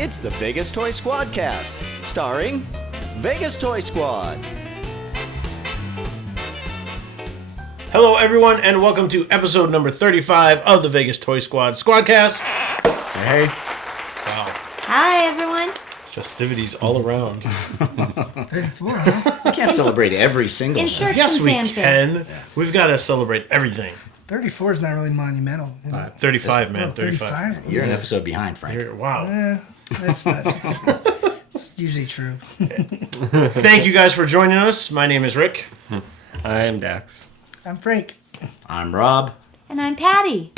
It's the Vegas Toy SquadCast, starring Vegas Toy Squad. Hello, everyone, and welcome to episode number 35 of the Vegas Toy Squad SquadCast. Hey. Wow. Hi, everyone. Festivities all around. 34, huh? We can't celebrate every single Insert Yes, some we fanfare. can. Yeah. We've got to celebrate everything. 34 is not really monumental. 35, man. 35. 35? You're an episode behind, Frank. Wow. That's not. It's usually true. Thank you guys for joining us. My name is Rick. I am Dax. I'm Frank. I'm Rob. And I'm Patti.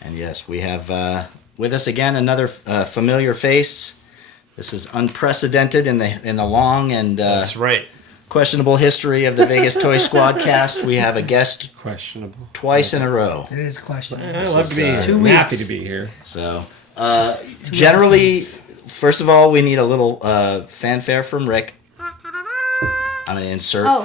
And yes, we have with us again another familiar face. This is unprecedented in the long and That's right. questionable history of the Vegas Toy SquadCast. We have a guest Questionable. twice in a row. It is questionable. I love to be 2 happy weeks. to be here. So, generally, first of all, we need a little fanfare from Rick. I'm going to insert. Do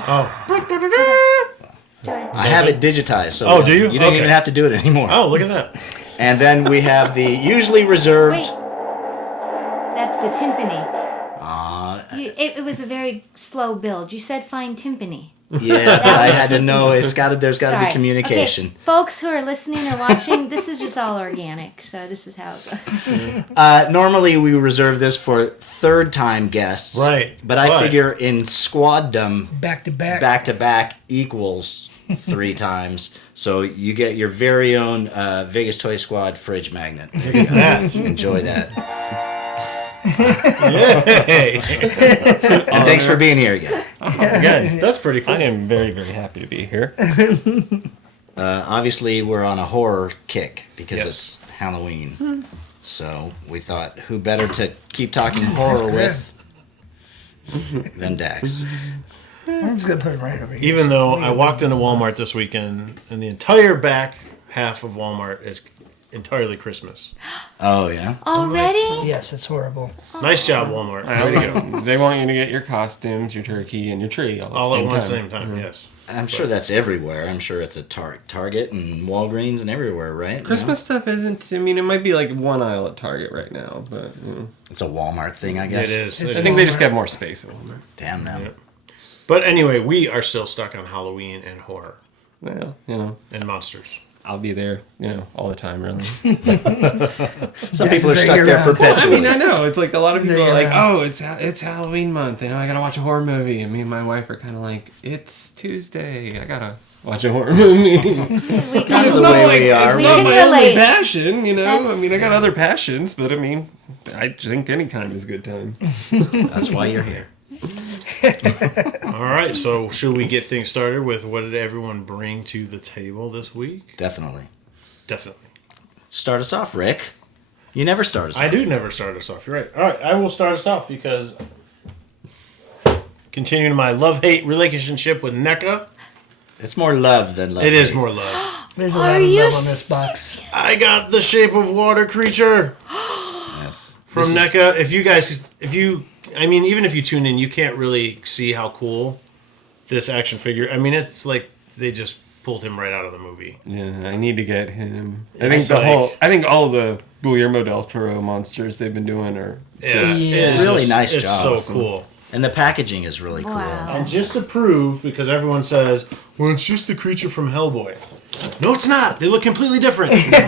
it. I have it digitized. So Oh, do you? You don't Okay. even have to do it anymore. Oh, look at that. And then we have the usually reserved. Wait. That's the timpani. It was a very slow build. You said fine timpani. Yeah, but I had to know there's got to be communication. Okay, folks who are listening or watching, this is just all organic. So this is how it goes. Normally we reserve this for third-time guests. Right. But I figure in squaddom, Back to back. equals 3 times. So you get your very own Vegas Toy Squad fridge magnet. Look at that. Enjoy that. Yay. And thanks for being here again. Again, That's pretty cool. I am very, very happy to be here. Obviously we're on a horror kick because Yes. it's Halloween. So we thought who better to keep talking horror with than Dax. I'm just going to put it right over here. Even though I walked into Walmart this weekend, and the entire back half of Walmart is entirely Christmas. Oh, yeah? Already? Yes, it's horrible. Nice job, Walmart. Way to go. They want you to get your costumes, your turkey, and your tree all All at at one the same time. time, yes. I'm sure that's everywhere. I'm sure it's at Target and Walgreens and everywhere, right? Christmas stuff isn't. I mean, it might be like one aisle at Target right now, but It's a Walmart thing, I guess. It is. I think they just got more space at Walmart. Damn them. Yeah. But anyway, we are still stuck on Halloween and horror Yeah, and monsters. I'll be there, all the time, really. Some people are say stuck you're there right. perpetually. I mean, I know. It's like a lot of people are like, around. oh, it's Halloween month. I gotta watch a horror movie. And me and my wife are kind of like, it's Tuesday. I gotta watch a horror movie. We Kind can, of the way we are. It's We not can my only relate. passion, That's- I mean, I got other passions, but I mean, I think any time is a good time. That's why you're here. All right, so should we get things started with what did everyone bring to the table this week? Definitely. Definitely. Start us off, Rick. You never start us off. I do never start us off. You're right. All right, I will start us off because continuing my love-hate relationship with NECA, It's more love than love. it is more love. There's a Are lot of you love on this box. I got the Shape of Water creature Yes. from NECA. Even if you tune in, you can't really see how cool this action figure. I mean, it's like they just pulled him right out of the movie. Yeah, I need to get him. It's I think all the Guillermo del Toro monsters they've been doing are It's Really nice it's job. so cool. And the packaging is really cool. Wow. And just to prove, because everyone says, well, it's just the creature from Hellboy. No, it's not. They look completely different. Absolutely.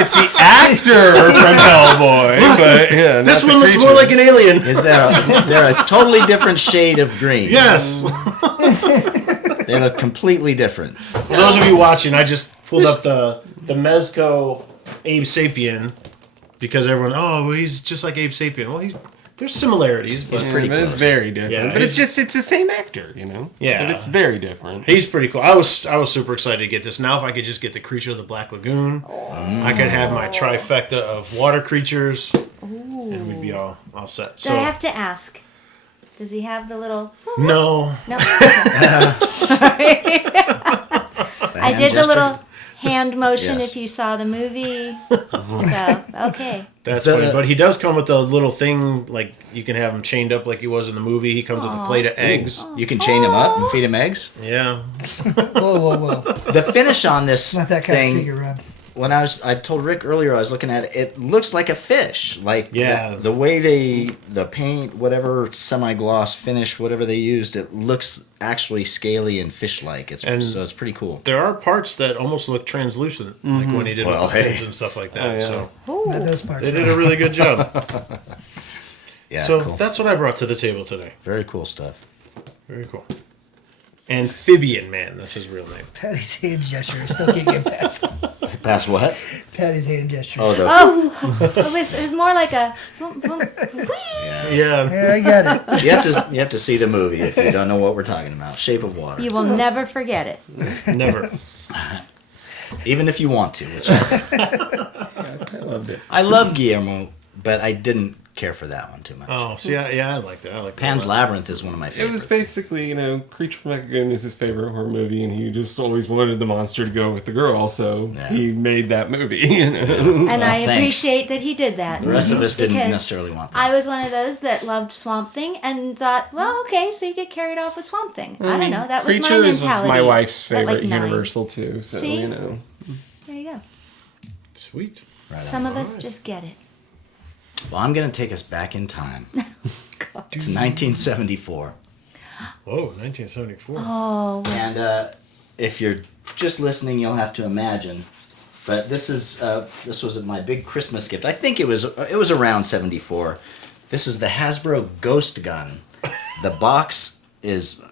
it's the actor from Hellboy, but yeah, This not one the looks creature. more like an alien. They're a totally different shade of green. Yes. They look completely different. For those of you watching, I just pulled up the Mezco Abe Sapien because everyone, well, he's just like Abe Sapien. Well, there's similarities, but Yeah, pretty but it's close. very different. Yeah, but it's the same actor, Yeah. But it's very different. he's pretty cool. I was super excited to get this. Now, if I could just get the creature of the Black Lagoon, I could have my trifecta of water creatures, and we'd be all set. Do I have to ask? Does he have the little... No. No. Sorry. I did the little hand motion Yes. if you saw the movie. So, okay. That's funny. But he does come with a little thing, like you can have him chained up like he was in the movie. He comes with a plate of eggs. You can chain them up and feed them eggs. Yeah. Whoa. The finish on this It's not that kind thing of figure, Rob. when I told Rick earlier, I was looking at it. It looks like a fish. Like the way the paint, whatever semi-gloss finish, whatever they used, it looks actually scaly and fish-like. So it's pretty cool. There are parts that almost look translucent, like when he did the fins and stuff like that. So Those parts they did a really good job. Yeah, so cool. that's what I brought to the table today. Very cool stuff. Very cool. Amphibian Man, that's his real name. Patty's hand gesture. Still can't get past. Past what? Patty's hand gesture. It was more like a. Yeah. Yeah, I got it. You have to see the movie if you don't know what we're talking about. Shape of Water. You will never forget it. Never. Even if you want to. Which I loved it. I love Guillermo, but I didn't care for that one too much. Oh, see, I like that. I like Pan's that. Labyrinth is one of my It favorites. was basically, Creature from Lagoon is his favorite horror movie, and he just always wanted the monster to go with the girl, so he made that movie. And I thanks. appreciate that he did that. The rest of us didn't Because necessarily want that. I was one of those that loved Swamp Thing and thought, well, okay, so you get carried off with Swamp Thing. I don't know. That was my Creatures mentality. was my wife's at, favorite 9. Universal, too, so, See? There There you go. Sweet. Right Some on. of us just get it. Well, I'm going to take us back in time to 1974. Whoa, 1974. Oh, And if you're just listening, you'll have to imagine. But this was my big Christmas gift. I think it was around 74. This is the Hasbro Ghost Gun. The box is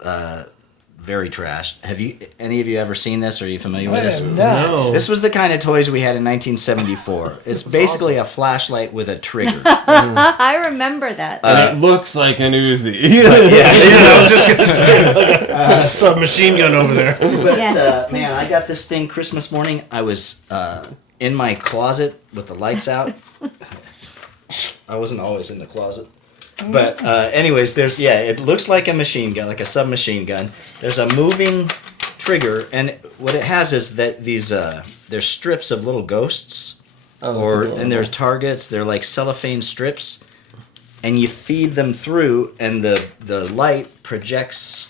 very trashed. Have any of you ever seen this? Are you familiar with this? No. This was the kind of toys we had in 1974. It's basically a flashlight with a trigger. I remember that. And it looks like an Uzi. I was just going to say, it's like a submachine gun over there. But man, I got this thing Christmas morning. I was in my closet with the lights out. I wasn't always in the closet. But anyways, it looks like a machine gun, like a submachine gun. There's a moving trigger, and what it has is that there's strips of little ghosts, and there's targets. They're like cellophane strips, and you feed them through, and the light projects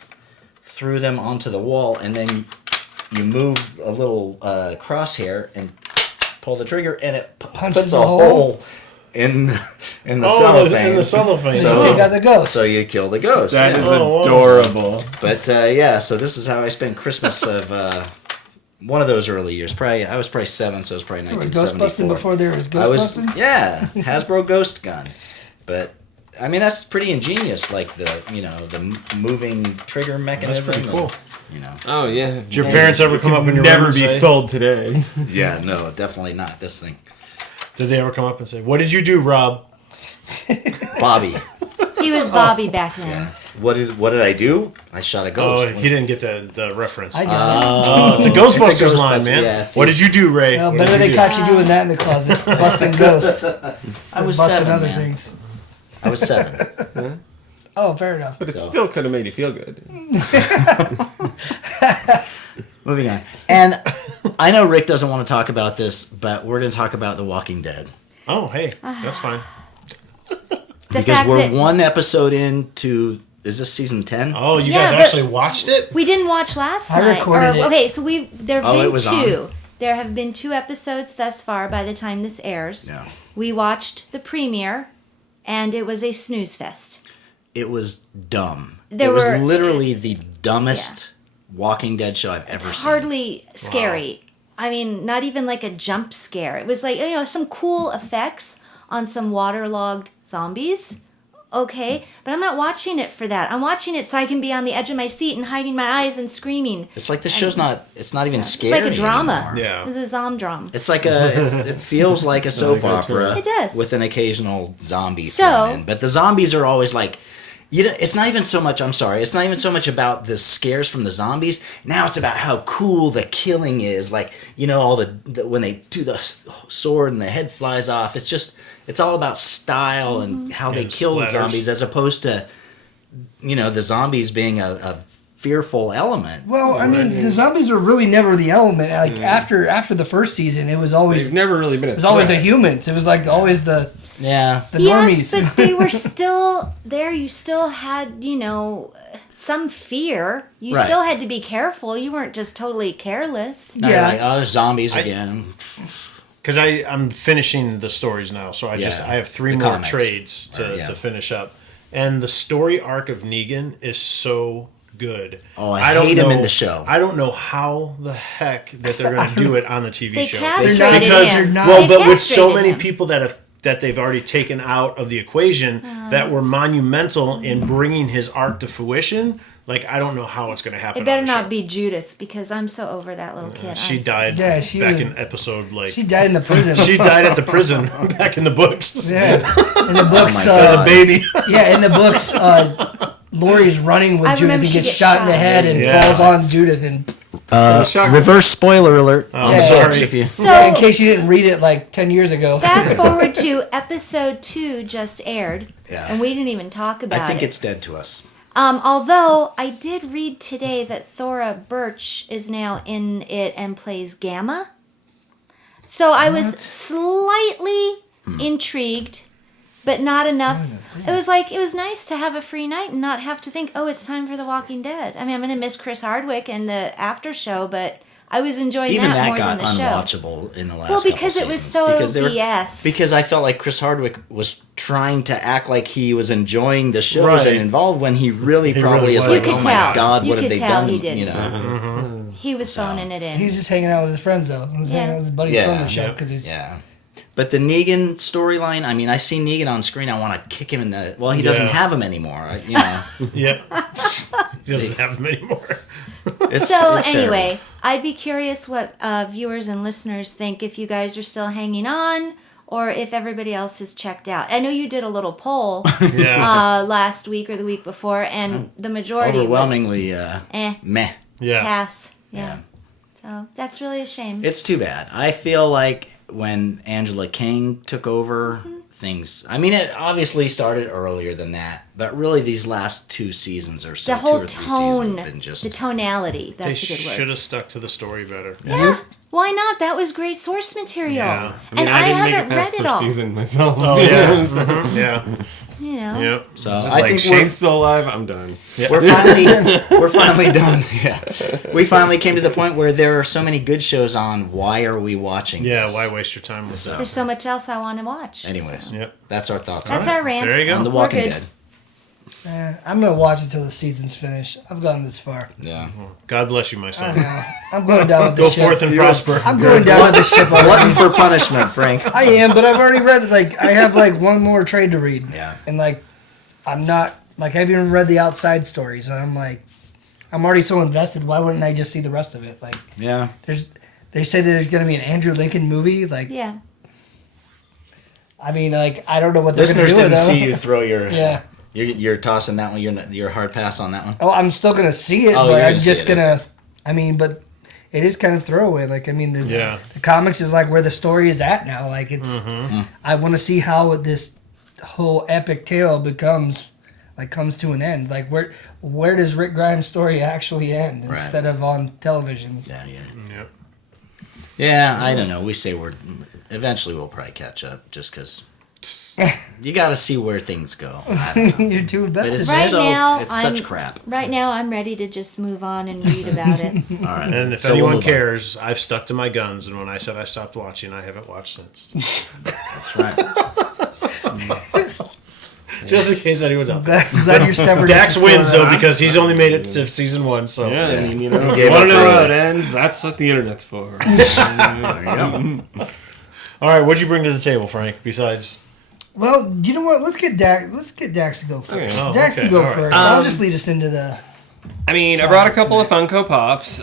through them onto the wall, and then you move a little crosshair and pull the trigger, and it puts a hole in the cellophane. In the cellophane. So, Take out the ghost. so you kill the ghost. That yeah. is adorable. But so this is how I spent Christmas of one of those early years. I was probably 7, so it was probably They were 1974. ghost busting before there was ghost busting? Hasbro Ghost Gun. But I mean that's pretty ingenious, like the moving trigger mechanism. That's pretty cool. Oh, yeah. Did your parents ever come up in your room Never and be say, sold today. Yeah, no, definitely not this thing. Did they ever come up and say, "What did you do, Rob?" Bobby. He was Bobby back then. Yeah. What did I do? I shot a ghost. Oh, he didn't get the reference. I got it. It's a Ghostbusters Ghostbusters, line, man. yeah, see. What did you do, Ray? Well, What better did they you do? caught you doing that in the closet, busting ghosts. I was busting 7, other man. things. I was 7. Oh, fair enough. But it still could have made you feel good. Moving on. And I know Rick doesn't want to talk about this, but we're going to talk about The Walking Dead. Oh, hey, that's fine. The Because fact we're that one episode into, is this season 10? Oh, you Yeah, guys but- actually watched it? we didn't watch last I night. recorded it. Okay, so there have Oh, it been was 2. on? There have been 2 episodes thus far by the time this airs. Yeah. We watched the premiere, and it was a snooze fest. It was dumb. There it was were- literally the dumbest Walking Dead show I've ever seen. Hardly scary. I mean, not even like a jump scare. It was like, some cool effects on some waterlogged zombies. Okay, but I'm not watching it for that. I'm watching it so I can be on the edge of my seat and hiding my eyes and screaming. It's like the show's it's not even It's scary like a drama. anymore. Yeah. This is a zombie drama. It feels like a soap opera. It does. With an occasional zombie So- thrown in. But the zombies are always like, it's not even so much, I'm sorry, it's not even so much about the scares from the zombies. Now it's about how cool the killing is. Like, all when they do the sword and the head flies off. It's all about style and how they And kill the splatters. zombies as opposed to, the zombies being a fearful element. Well, I mean, the zombies were really never the element. Like after the first season, it was always They've never really been a it was always the threat. humans. It was like always the Yeah. Yes, normies. but they were still there. You still had, some fear. You Right. still had to be careful. You weren't just totally careless. Now Yeah. you're like, oh, there's zombies again. because I'm finishing the stories now, so I have 3 more comics. trades to finish up, and the story arc of Negan is so good. Oh, I hate him in the show. I don't know how the heck that they're going to do it on the TV show. Castrated Because him. but with so Castrated many him. people that they've already taken out of the equation that were monumental in bringing his arc to fruition. Like, I don't know how it's going to happen. It better on the not show. be Judith, because I'm so over that little kid. She I'm so died sorry. Yeah, she back was- in episode She died in the prison. She died at the prison back in the books Yeah, in the books. my as God. a baby. Yeah, in the books, Lori's running with I Judith remember and she gets gets shot in the shot. head and Yeah. falls on Judith. And Reverse spoiler alert. I'm Yeah. sorry. If you, So, yeah, in case you didn't read it like 10 years ago. fast forward to episode 2 just aired, Yeah. and we didn't even talk about it. I think it's dead to us. Although I did read today that Thora Birch is now in it and plays Gamma. So I was slightly intrigued, but not enough. It was nice to have a free night and not have to think, oh, it's time for The Walking Dead. I mean, I'm going to miss Chris Hardwick and the after show, but I was enjoying Even that that more got than the show. unwatchable in the last Well, couple because it was seasons. so Because they were- BS. Because I felt like Chris Hardwick was trying to act like he was enjoying the shows Right. and involved when he really probably really is was. like, You oh could my tell. God, You what have could they tell done? he didn't. You know? He was phoning it in. He was just hanging out with his friends, though. He was hanging out with his buddies Yeah. from the show. Yep. Because he's Yeah. But the Negan storyline, I mean, I see Negan on screen, I want to kick him in the... Well, he doesn't Yeah. have him anymore, you know. Yeah. He doesn't have them anymore. It's, So it's anyway, terrible. I'd be curious what viewers and listeners think, if you guys are still hanging on or if everybody else has checked out. I know you did a little poll Yeah. last week or the week before, and the majority Overwhelmingly, was meh. Yeah. pass. Yeah. So that's really a shame. It's too bad. I feel like when Angela King took over, things... I mean, it obviously started earlier than that, but really these last 2 seasons or so, the whole 2 or 3 tone, seasons have been just... the tonality. They That's a good should word. have stuck to the story better. Yeah. Why not? That was great source material. Yeah. And I didn't make haven't it past read it first all. season myself. Oh, yeah. Mhm. Yeah. You know. Yep. So I I think Shane's still alive. I'm done. we're finally done. Yeah, we finally came to the point where there are so many good shows on. Why are we watching? Yeah, this? why waste your time with that? There's so much else I want to watch. Anyways, so. Yep. that's our thoughts. That's on our rant. There you go. on The We're Walking good. Dead. I'm going to watch until the season's finished. I've gone this far. Yeah. God bless you, my I son. know. I'm going down with Go this ship. forth and prosper. I'm going down with this ship Glutton already. for punishment, Frank. I am, but I've already read, I have, one more trade to read. Yeah. And, I'm not, I haven't even read the outside stories. And I'm I'm already so invested. Why wouldn't I just see the rest of it? Yeah. They say that there's going to be an Andrew Lincoln movie. Yeah. I mean, I don't know what they're going to Listeners do with didn't it. see you throw your. Yeah. You're tossing that one. Your hard pass on that one. Oh, I'm still going to see it, Oh, but you're I'm gonna just see it, going to, but it is kind of throwaway. The comics is where the story is at now. It's, I want to see how this whole epic tale becomes, comes to an end. Where does Rick Grimes' story actually end instead of on television? Yeah. Yep. Yeah, I don't know. We say eventually we'll probably catch up just because you got to see where things go. I don't know. You're too invested. it's Right so- now, it's I'm such crap. Right now, I'm ready to just move on and read about it. All right. And if So we'll anyone move on. cares, I've stuck to my guns, and when I said I stopped watching, I haven't watched since. That's right. Just in case anyone's out there. Glad you're stubborn. Dax wins, though, because he's only made it to season 1, so... Yeah, I mean, if Gave you want up to know how early. it ends, that's what the internet's for. All right, what'd you bring to the table, Frank, besides... Well, you know what? Let's get Dax to go first. Okay. Oh, Dax okay, can go all right. first. I'll just lead us into the. I mean, I brought a couple of Funko Pops.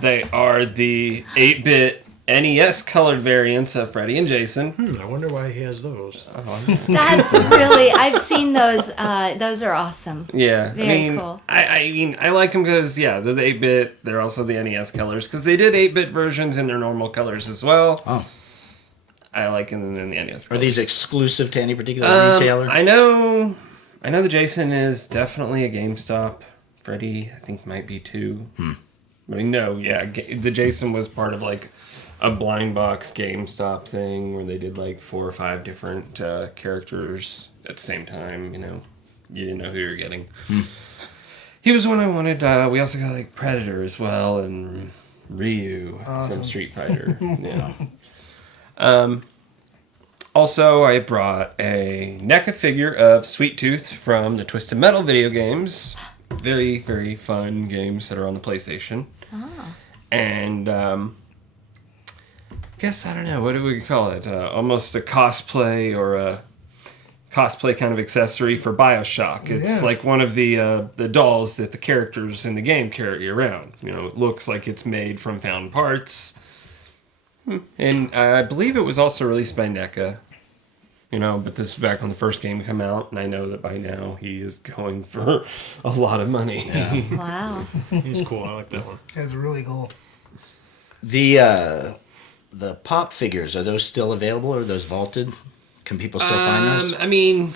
They are the 8-bit NES colored variants of Freddy and Jason. I wonder why he has those. That's really, I've seen those. Those are awesome. Yeah, Very I mean, cool. I mean, I like them because they're the 8-bit. They're also the NES colors because they did 8-bit versions in their normal colors as well. Oh. I like them in the NES. Are Colors. these exclusive to any particular retailer? I know the Jason is definitely a GameStop. Freddy, I think, might be too. I mean, no, yeah, the Jason was part of a blind box GameStop thing where they did 4 or 5 different characters at the same time. You know, you didn't know who you were getting. He was one I wanted. We also got Predator as well and Ryu from Street Fighter. Yeah. Also, I brought a NECA figure of Sweet Tooth from the Twisted Metal video games. Very, very fun games that are on the PlayStation. Oh. And I guess, I don't know, what do we call it? Almost a cosplay or a cosplay kind of accessory for BioShock. It's like one of the dolls that the characters in the game carry around. You know, it looks like it's made from found parts. And I believe it was also released by NECA. You know, but this is back when the first game came out, and I know that by now he is going for a lot of money. Yeah. Wow. He's cool. I like that one. That's really cool. The pop figures, are those still available? Or are those vaulted? Can people still find those? I mean,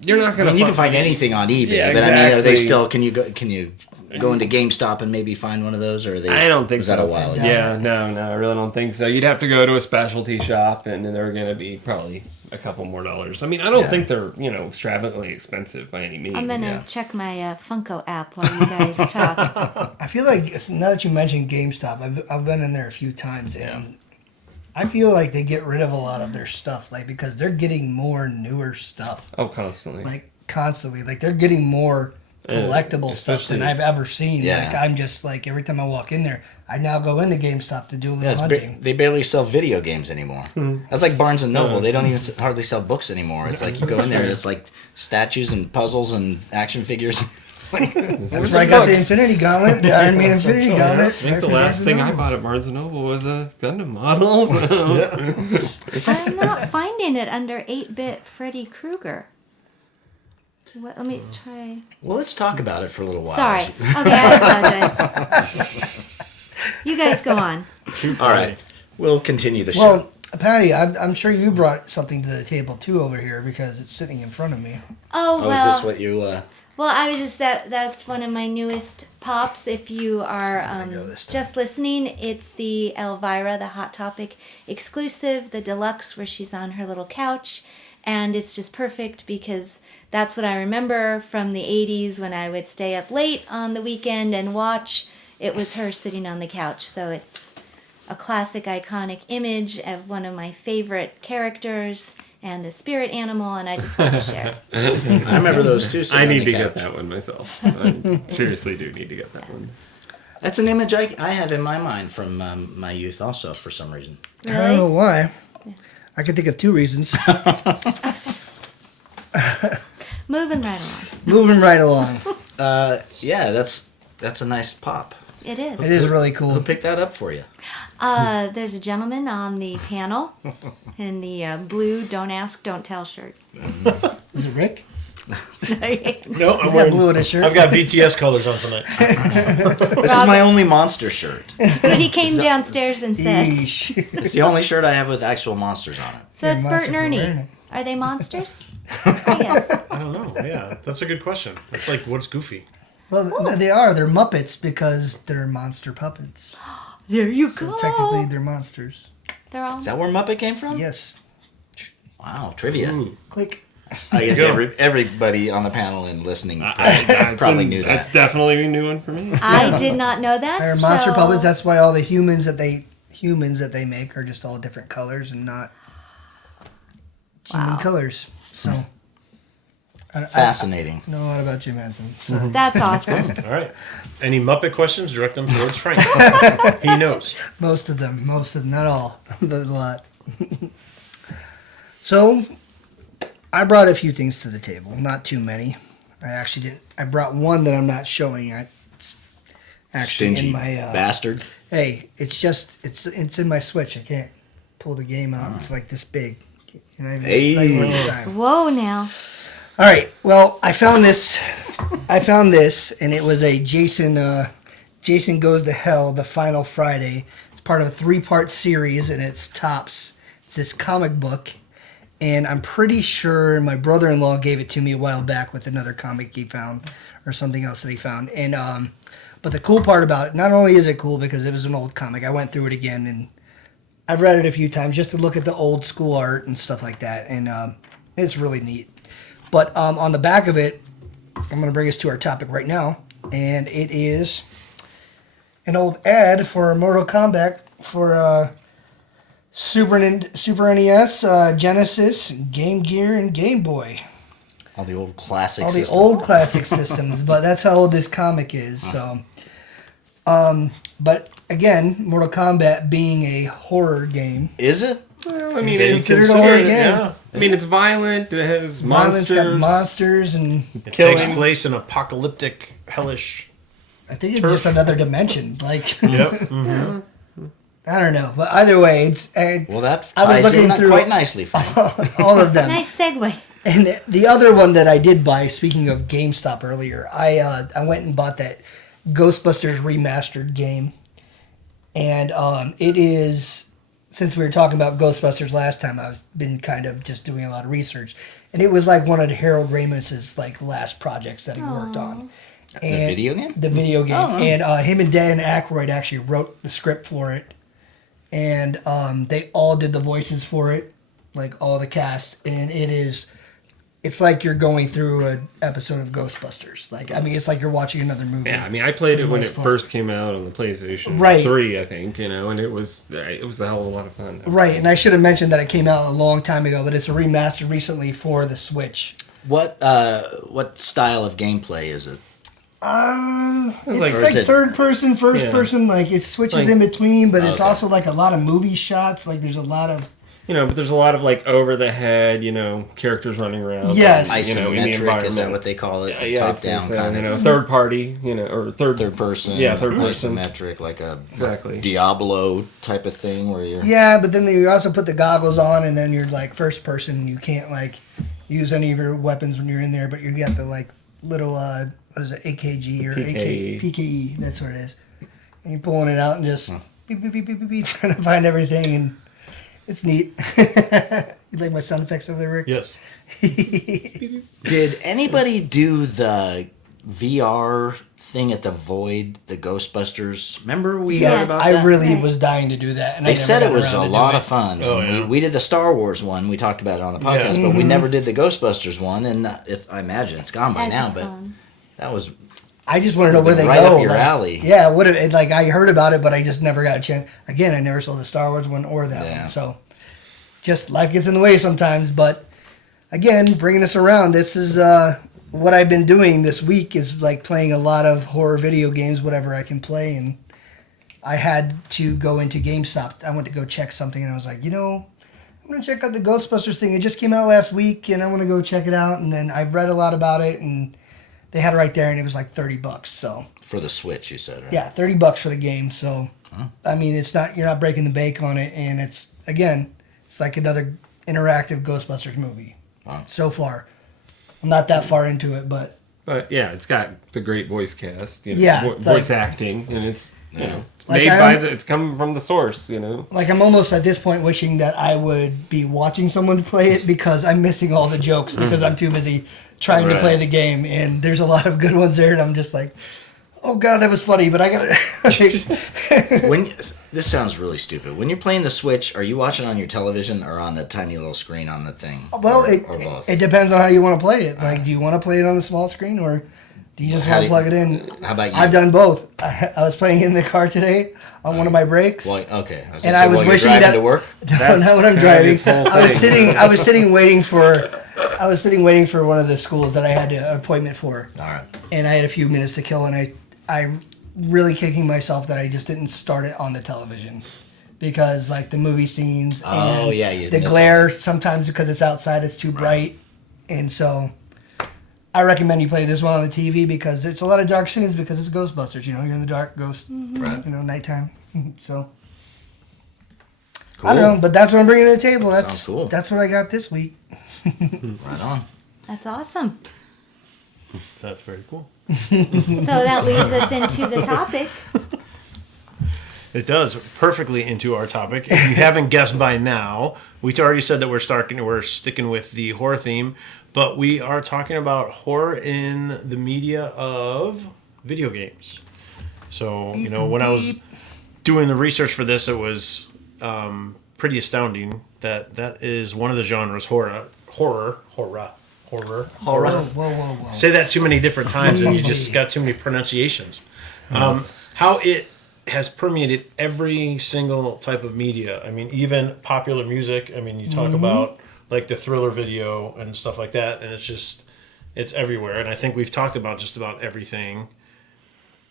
you're not going to. You can find anything on eBay, Yeah, but I mean, are they exactly. still? Can you go into GameStop and maybe find one of those, or are they? I don't think was so. that a while ago? Yeah, no, I really don't think so. You'd have to go to a specialty shop, and then they're going to be probably a couple more dollars. I mean, I don't think they're extravagantly expensive by any means. I'm gonna check my Funko app while you guys talk. I feel like now that you mentioned GameStop, I've been in there a few times, and I feel like they get rid of a lot of their stuff, like because they're getting more newer stuff, Oh, constantly. like constantly, like they're getting more collectible stuff than especially- I've ever seen. Yeah. Like I'm just like every time I walk in there, I now go into GameStop to do a little Yeah, hunting. they barely sell video games anymore. That's like Barnes and Noble. They don't even hardly sell books anymore. It's like you go in there, and it's like statues and puzzles and action figures. That's where I got the Infinity Gauntlet, the Iron Man Infinity Gauntlet. I think the last thing I bought at Barnes & Noble was a Gundam model. So. I'm not finding it under 8-bit Freddy Krueger. Let me try. Well, let's talk about it for a little while. Sorry. Okay, I apologize. You guys go on. All right, we'll continue the show. Well, Patti, I'm sure you brought something to the table too over here because it's sitting in front of me. Oh, Oh, well. is this what you? Well, I was just that's one of my newest pops. If you are just listening, it's the Elvira, the Hot Topic exclusive, the deluxe, where she's on her little couch, and it's just perfect because that's what I remember from the 80s when I would stay up late on the weekend and watch. It was her sitting on the couch, so it's a classic, iconic image of one of my favorite characters and a spirit animal, and I just want to share. I remember those two. I need to get that one myself. I seriously do need to get that one. That's an image I have in my mind from my youth, also for some reason. I don't know Really? why. I can think of two reasons. Moving right along. Moving right along. Yeah, that's a nice pop. It is. It is really Who cool. picked that up for you? There's a gentleman on the panel in the blue "Don't Ask, Don't Tell" shirt. Is it Rick? No, I'm He's got wearing blue in his shirt. I've got BTS colors on tonight. This is my only monster shirt. So he came downstairs and said, Yeesh. It's the only shirt I have with actual monsters on it. "So it's Monster Bert and for Ernie. wearing it. Are they monsters?" Yes. I don't know. Yeah, that's a good question. It's like, what's Goofy? Well, they are. They're Muppets because they're monster puppets. There you So go. technically, they're monsters. They're all. Is that where Muppet came from? Yes. Wow, trivia. Ooh. Click. I guess Go. everybody on the panel and listening That's probably knew that. That's definitely a new one for me. I did not know that. They're monster so- puppets. That's why all the humans that they make are just all different colors and not human Wow. colors. So. Fascinating. I know a lot about Jim Henson. So. That's awesome. All right. Any Muppet questions? Direct them towards Frank. He knows. Most of them, not all, but a lot. So, I brought a few things to the table, not too many. I actually didn't. I brought one that I'm not showing. It's actually Stingy in my. bastard. Hey, it's in my Switch. I can't pull the game out. It's like this big. You know, it's not even worth the time. Whoa, now. All right. Well, I found this, and it was a Jason Goes to Hell, the Final Friday. It's part of a 3-part series, and it's Tops. It's this comic book, and I'm pretty sure my brother-in-law gave it to me a while back with another comic he found, or something else that he found. And but the cool part about it, not only is it cool because it was an old comic, I went through it again, and I've read it a few times just to look at the old school art and stuff like that, and it's really neat. But on the back of it, I'm going to bring us to our topic right now, and it is an old ad for Mortal Kombat for Super NES, Genesis, Game Gear, and Game Boy. All the old classic All systems. the old classic systems, but that's how old this comic is. So, but again, Mortal Kombat being a horror game. Is it? Well, I mean, They it's considered a horror game. yeah. I mean, it's violent. It has Violence, monsters. got monsters, and It Killing. takes place in apocalyptic, hellish. I think it's just another dimension. Like, Yep. I don't know, but either way, it's Well, that I was ties looking in through- quite nicely for me. all of them. Nice segue. And the other one that I did buy, speaking of GameStop earlier, I went and bought that Ghostbusters remastered game, and it is, since we were talking about Ghostbusters last time, I've been kind of just doing a lot of research, and it was like one of Harold Ramis's like last projects that he worked on. And video game? The video game, Oh, wow. and him and Dan Aykroyd actually wrote the script for it, and they all did the voices for it, like all the cast, and it's like you're going through an episode of Ghostbusters. Like, I mean, it's like you're watching another movie. Yeah, I mean, I played For it the when most it part. first came out on the PlayStation Right. 3, I think, and it was a hell of a lot of fun. Right, and I should have mentioned that it came out a long time ago, but it's a remaster recently for the Switch. What style of gameplay is it? It's like- Or like is it- third person, first Yeah. person, like it switches Like- in between, but it's Okay. also like a lot of movie shots. Like there's a lot of But there's a lot of like over the head, characters running around. Yes. in the Isometric, environment. is that what they call it? Yeah, Top I'd say down so, kind of. third party, or third Person. Yeah, third person. Isometric, like a Exactly. Diablo type of thing where you're. yeah, but then you also put the goggles on, and then you're like first person. You can't like use any of your weapons when you're in there, but you got the like little what is it, AKG or PKE? That's what it is. And you're pulling it out and just beep, beep, beep, beep, beep, beep, trying to find everything, and it's neat. You like my sound effects over there, Rick? Yes. Did anybody do the VR thing at the Void, the Ghostbusters? Remember we heard Yes, about I that? really was dying to do that, and I They never said it got was around a to do lot it. of fun. Oh, And yeah. we did the Star Wars one. We talked about it on the podcast, Yeah. but we never did the Ghostbusters one. And I imagine it's gone by As now. it's But gone. that was I just want to know where they right go. up your like, alley. Yeah, what if, like I heard about it, but I just never got a chance. Again, I never saw the Star Wars one or that Yeah. one. So, just life gets in the way sometimes. But again, bringing us around, this is what I've been doing this week is like playing a lot of horror video games, whatever I can play. And I had to go into GameStop. I went to go check something, and I was like, I'm gonna check out the Ghostbusters thing. It just came out last week, and I want to go check it out. And then I've read a lot about it, and they had it right there, and it was like $30. So. for the Switch, you said, right? Yeah, $30 for the game. So, I mean, you're not breaking the bank on it, and it's like another interactive Ghostbusters movie. Wow. So far, I'm not that far into it, but But yeah, it's got the great voice cast, Yeah, voice like- acting, and it's Like made I- by it's coming from the source, like I'm almost at this point wishing that I would be watching someone play it because I'm missing all the jokes because I'm too busy trying to Right. play the game, and there's a lot of good ones there, and I'm just like, oh god, that was funny, but I gotta. When this sounds really stupid. When you're playing the Switch, are you watching on your television or on the tiny little screen on the thing? Well, or both. it depends on how you want to play it. Like, do you want to play it on the small screen, or do you just How want to do plug it in? How about you? I've done both. I was playing in the car today on one of my breaks. Well, okay. I was And gonna say, I was while you're wishing driving that- to work. No, That's not when I'm kinda driving. its whole I was thing. sitting waiting for. I was sitting waiting for one of the schools that I had an appointment for, All right. and I had a few minutes to kill, and I really kicking myself that I just didn't start it on the television. Because like the movie scenes Oh, and yeah, you'd the miss glare sometimes because it's outside it's too bright, and so I recommend you play this one on the TV because it's a lot of dark scenes because it's Ghostbusters. You're in the dark, ghost, Right. nighttime. So Cool. I don't know, but that's what I'm bringing to the table. That's Sounds cool. That's what I got this week. Right on. That's awesome. That's very cool. So that leads us into the topic. It does perfectly into our topic. If you haven't guessed by now, we already said that we're sticking with the horror theme, but we are talking about horror in the media of video games. So, when I was doing the research for this, it was pretty astounding that is one of the genres, horror. Whoa, whoa, whoa. Say that too many different times and you just got too many pronunciations. How it has permeated every single type of media. I mean, even popular music. I mean, you talk about like the Thriller video and stuff like that, and it's everywhere. And I think we've talked about just about everything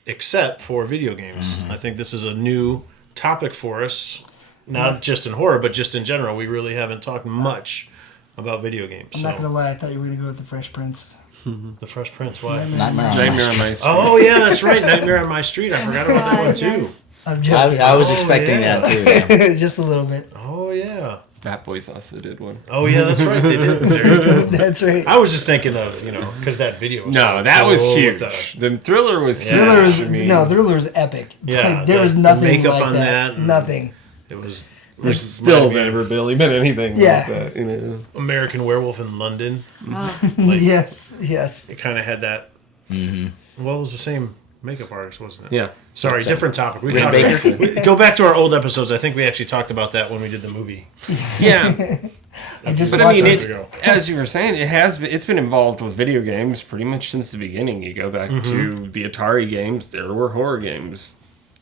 except for video games. I think this is a new topic for us, not just in horror, but just in general. We really haven't talked much about video games. I'm not gonna lie, I thought you were gonna go with the Fresh Prince. The Fresh Prince, why? Nightmare on My Street. Oh yeah, that's right. Nightmare on My Street. I forgot about that one too. Yes. I'm joking. I was expecting that too. Yeah. Just a little bit. Oh yeah. Fat Boys also did one. Oh yeah, that's right. They did. There you go. That's right. I was just thinking of because that video. Was No, so that was cool huge. with The Thriller was huge. Thriller was I mean, Thriller was epic. Yeah, Like, there was the nothing makeup like on that and- Nothing. It was. There's still reminded me of never really been anything Yeah. like that. You know. American Werewolf in London. Oh, Like, Yes. It kind of had that. Well, it was the same makeup artist, wasn't it? Yeah. Sorry, different topic. We Ray talked. Baker? Go back to our old episodes. I think we actually talked about that when we did the movie. Yeah. I just But I mean, watched it- as you were saying, it's been involved with video games pretty much since the beginning. You go back to the Atari games, there were horror games.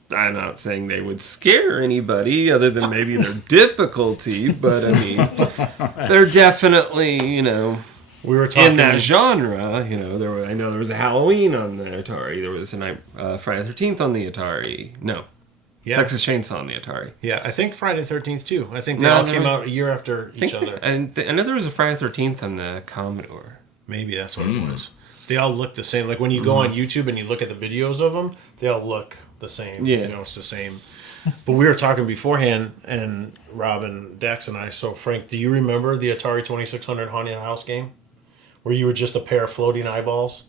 I'm not saying they would scare anybody other than maybe their difficulty, but I mean, they're definitely, We were talking in that genre. I know there was a Halloween on the Atari. There was a Friday the 13th on the Atari. No. Yeah, Texas Chainsaw on the Atari. yeah. I think Friday the 13th too. I think they No, all no, came no. out a year after each other. And I know there was a Friday the 13th on the Commodore. Maybe that's what it was. They all look the same. Like when you go on YouTube and you look at the videos of them, they all look the same. Yeah. It's the same. But we were talking beforehand, and Rob and Dax and I. So Frank, do you remember the Atari 2600 Haunted House game, where you were just a pair of floating eyeballs?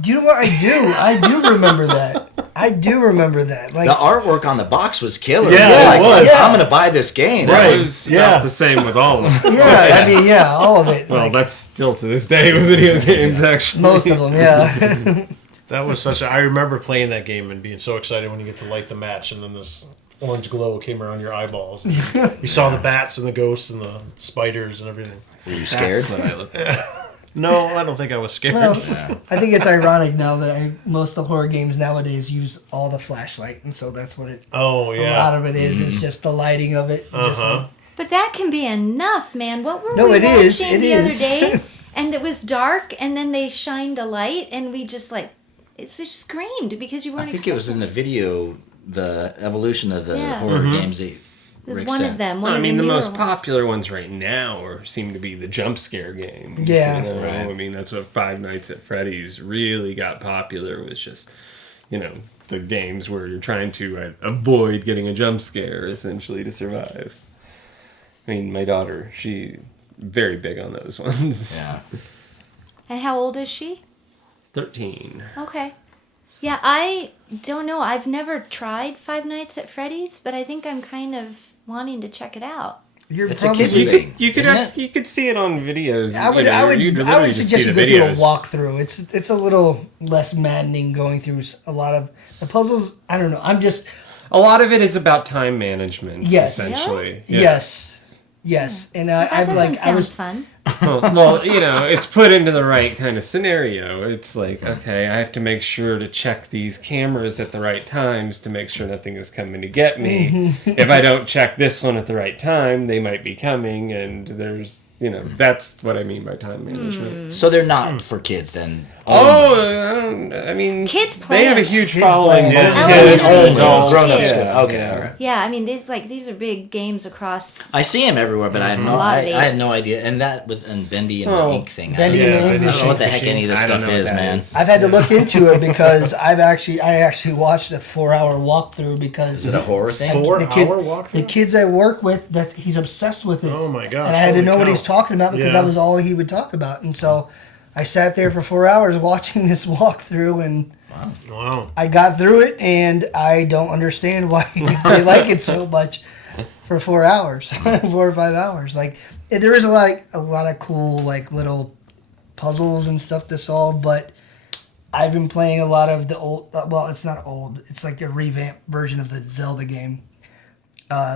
Do you know what I do? I do remember that. I do remember that. Like The artwork on the box was killer. Yeah, You're it was. I'm gonna buy this game. Right. It was Yeah. about the same with all of them. yeah, I mean, yeah, all of it. Well, like, that's still to this day with video games, actually. most of them, yeah. That was such a. I remember playing that game and being so excited when you get to light the match, and then this orange glow came around your eyeballs. You saw the bats and the ghosts and the spiders and everything. Were you scared? That's what I look at. No, I don't think I was scared. Well, I think it's ironic now that most of the horror games nowadays use all the flashlight, and so that's what it. Oh A yeah. lot of it is. It's just the lighting of it. Just like, but that can be enough, man. What were No, we it watching is. It the is. other day? And it was dark, and then they shined a light, and we just it just screamed because you weren't. I think it was in the video, the evolution of the horror games that It was Rick one said. of them. I mean, the newer most ones. popular ones right now seem to be the jump scare games. Yeah. Right. I mean, that's what Five Nights at Freddy's really got popular, was just, the games where you're trying to avoid getting a jump scare, essentially, to survive. I mean, my daughter, she very big on those ones. Yeah. And how old is she? 13. Okay. Yeah, I don't know. I've never tried Five Nights at Freddy's, but I think I'm kind of wanting to check it out. you're It's a probably. kid's thing. You could isn't it? you could see it on videos. I would, you know, I would, you'd I literally would just suggest see you the go through a videos. walkthrough. It's a little less maddening going through a lot of the puzzles. I don't know. I'm just A lot of it is about time management. Yes. Essentially. Yeah. yes, and That I'm doesn't like sound I was. fun. Well, it's put into the right kind of scenario. It's like, okay, I have to make sure to check these cameras at the right times to make sure nothing is coming to get me. If I don't check this one at the right time, they might be coming, and there's, that's what I mean by time management. So they're not for kids then. I mean, Kids play they have a them. huge Kids following. play Both them. kids Elementary and adults. grown-ups. kids. Okay, Yeah. all right. Yeah, I mean, these are big games across. I see him everywhere, but I have no, lot of I had no ages. idea. And that with Bendy and Oh, the ink thing. Bendy I and don't, the Yeah, ink I don't know machine. what the heck any of this I don't stuff know what is, that man. is. I've had to look into it because I actually watched a 4-hour walkthrough because Is it a horror thing? Four- the kid, hour walkthrough? the kids I work with, that he's obsessed with it. Oh my gosh! And I had to holy know what cow. he's talking about because Yeah. that was all he would talk about. And so I sat there for 4 hours watching this walkthrough, and Wow. I got through it, and I don't understand why they like it so much for 4 hours, 4 or 5 hours. Like there is a lot of cool little puzzles and stuff to solve, but I've been playing a lot of the old. Well, it's not old. It's like a revamped version of the Zelda game,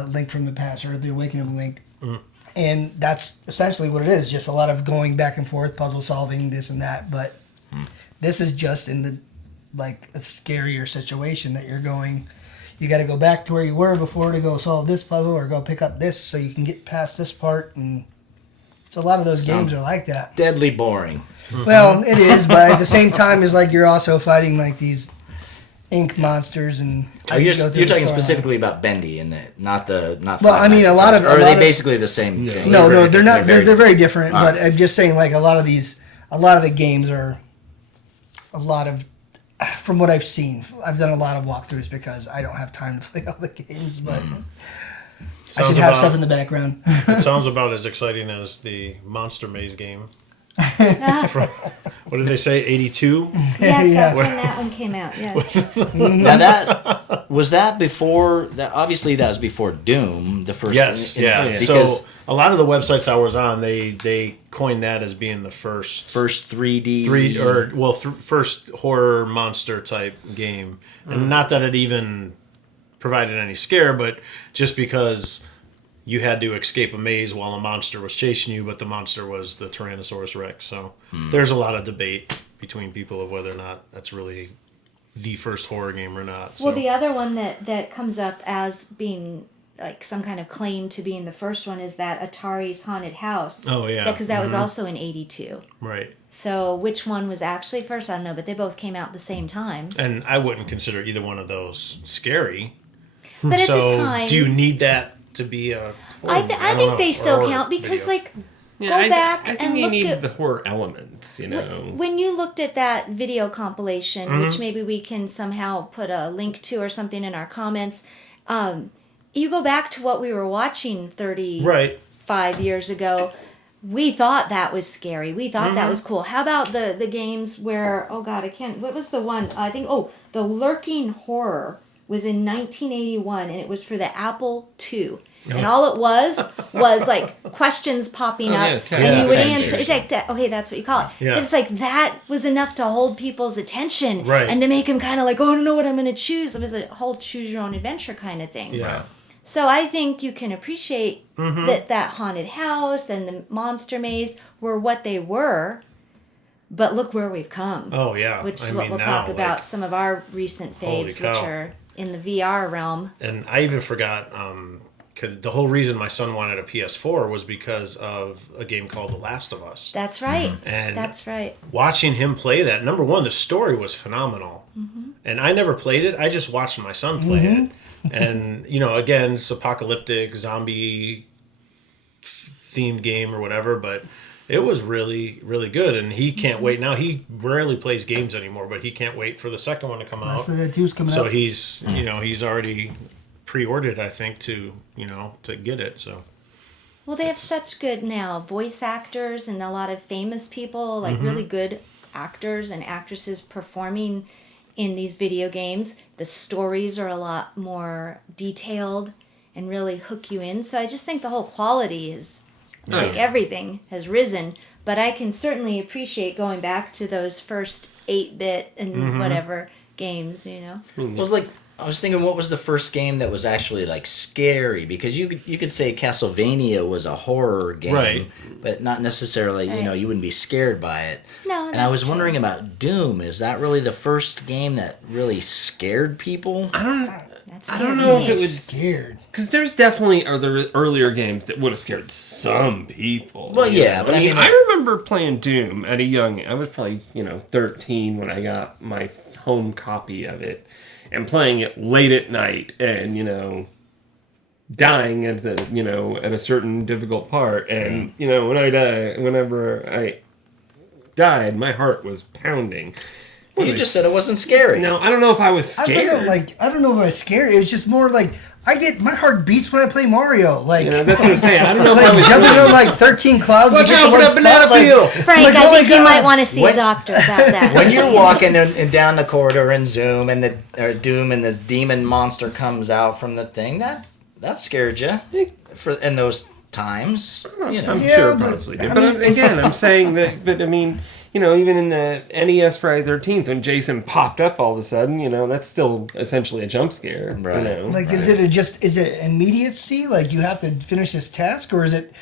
Link from the Past, or The Awakening of Link. And that's essentially what it is, just a lot of going back and forth, puzzle solving, this and that. But this is just in the a scarier situation that you're going. you got to go back to where you were before to go solve this puzzle or go pick up this so you can get past this part. And so a lot of those games are like that. Deadly boring. Well, it is, but at the same time, it's like you're also fighting like these ink monsters and. You're talking specifically about Bendy and not. Well, I mean, a lot of. Or are they basically the same thing? No, they're not. They're very different. But I'm just saying, like a lot of the games are. A lot of, from what I've seen, I've done a lot of walkthroughs because I don't have time to play all the games, but I should have stuff in the background. It sounds about as exciting as the Monster Maze game. From, what did they say, 82? Yes, that's when that one came out, yes. Now that was before that. Obviously, that was before Doom, the first. Yes, Because so a lot of the websites I was on, they coined that as being the first 3D first horror monster type game, and not that it even provided any scare, but just because you had to escape a maze while a monster was chasing you, but the monster was the Tyrannosaurus Rex. So there's a lot of debate between people of whether or not that's really the first horror game or not. So. Well, the other one that comes up as being like some kind of claim to being the first one is that Atari's Haunted House. Oh, yeah. Because that was also in 82. Right. So which one was actually first? I don't know, but they both came out at the same time. And I wouldn't consider either one of those scary. But at the time... do you need that to be a... I think they still count because, video. Go back I think and you look need at... the horror elements, you know. When you looked at that video compilation, which maybe we can somehow put a link to or something in our comments, you go back to what we were watching 35 years ago, we thought that was scary. We thought that was cool. How about the games where, oh God, I can't, what was the one? I think, The Lurking Horror was in 1981, and it was for the Apple II. And all it was like questions popping up, and you would answer. It's like okay, that's what you call it. Yeah. But it's like that was enough to hold people's attention, right. and to make them kind of like, oh, I don't know what I'm going to choose. It was a whole choose your own adventure kind of thing. Yeah. So I think you can appreciate that haunted house and the monster maze were what they were. But look where we've come. Oh yeah, which is what we'll talk about. Some of our recent faves, which are in the VR realm. And I even forgot. The whole reason my son wanted a PS4 was because of a game called The Last of Us. That's right. And that's right. Watching him play that, number one, the story was phenomenal. And I never played it. I just watched my son play it. And, again, it's apocalyptic, zombie themed game or whatever, but it was really, really good. And he can't wait. Now, he rarely plays games anymore, but he can't wait for the second one to come out. So that two's coming out. So he's, he's already pre-ordered, I think, to get it. So well, they have such good now voice actors and a lot of famous people, like really good actors and actresses performing in these video games. The stories are a lot more detailed and really hook you in. So I just think the whole quality is everything has risen. But I can certainly appreciate going back to those first 8-bit and whatever games, Well, like I was thinking, what was the first game that was actually like scary? Because you could say Castlevania was a horror game, right. But not necessarily. You wouldn't be scared by it. No, and I was wondering about Doom. Is that really the first game that really scared people? I don't know if it was scared. Because there's definitely other earlier games that would have scared some people. Well, yeah, but I mean, I remember playing Doom at a young. I was probably 13 when I got my home copy of it. And playing it late at night, and dying at at a certain difficult part, and whenever I died, my heart was pounding. You just said it wasn't scary. No, I don't know if I was scared. I don't know if I was scared. It was just more like my heart beats when I play Mario. That's what I'm saying. I don't know if I was jumping on 13 clouds. Watch out for that banana peel. Frank, I think you might want to see a doctor about that. When you're walking down the corridor in Doom and this demon monster comes out from the thing, that scared you in those times. I'm sure possibly did. But again, I'm saying that I mean, even in the NES Friday the 13th, when Jason popped up all of a sudden, that's still essentially a jump scare. Right. Is it immediacy? Like you have to finish this task, or is it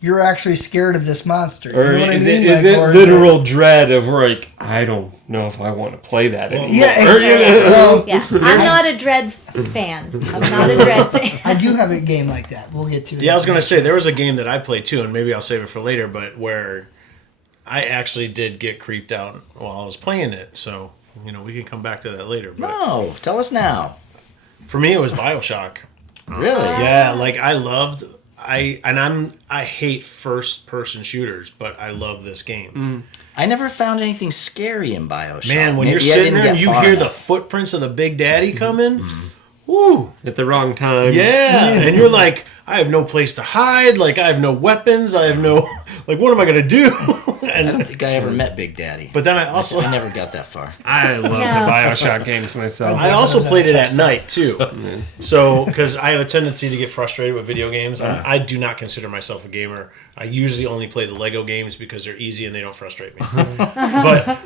you're actually scared of this monster. Or you know what is I mean? it or literal dread of like, I don't know if I want to play that anymore? Yeah, Or, you know, well, Yeah, I'm not a Dread fan. I'm not a Dread fan. I do have a game like that. We'll get to it. Yeah, I was going to say, there was a game that I played too, and maybe I'll save it for later, but where I actually did get creeped out while I was playing it. So, we can come back to that later. But No, tell us now. for me, it was BioShock. Really? Yeah, like I hate first person shooters, but I love this game. I never found anything scary in BioShock. Man, when Maybe you're I sitting didn't there and get you far hear the enough. footprints of the Big Daddy coming, woo, at the wrong time. yeah, and you're like, I have no place to hide, like I have no weapons, I have no, like what am I gonna do? I don't And think I ever met Big Daddy. but then I also I never got that far. I love the BioShock games myself. I also played it at night too. So, because I have a tendency to get frustrated with video games. I do not consider myself a gamer. I usually only play the Lego games because they're easy and they don't frustrate me. But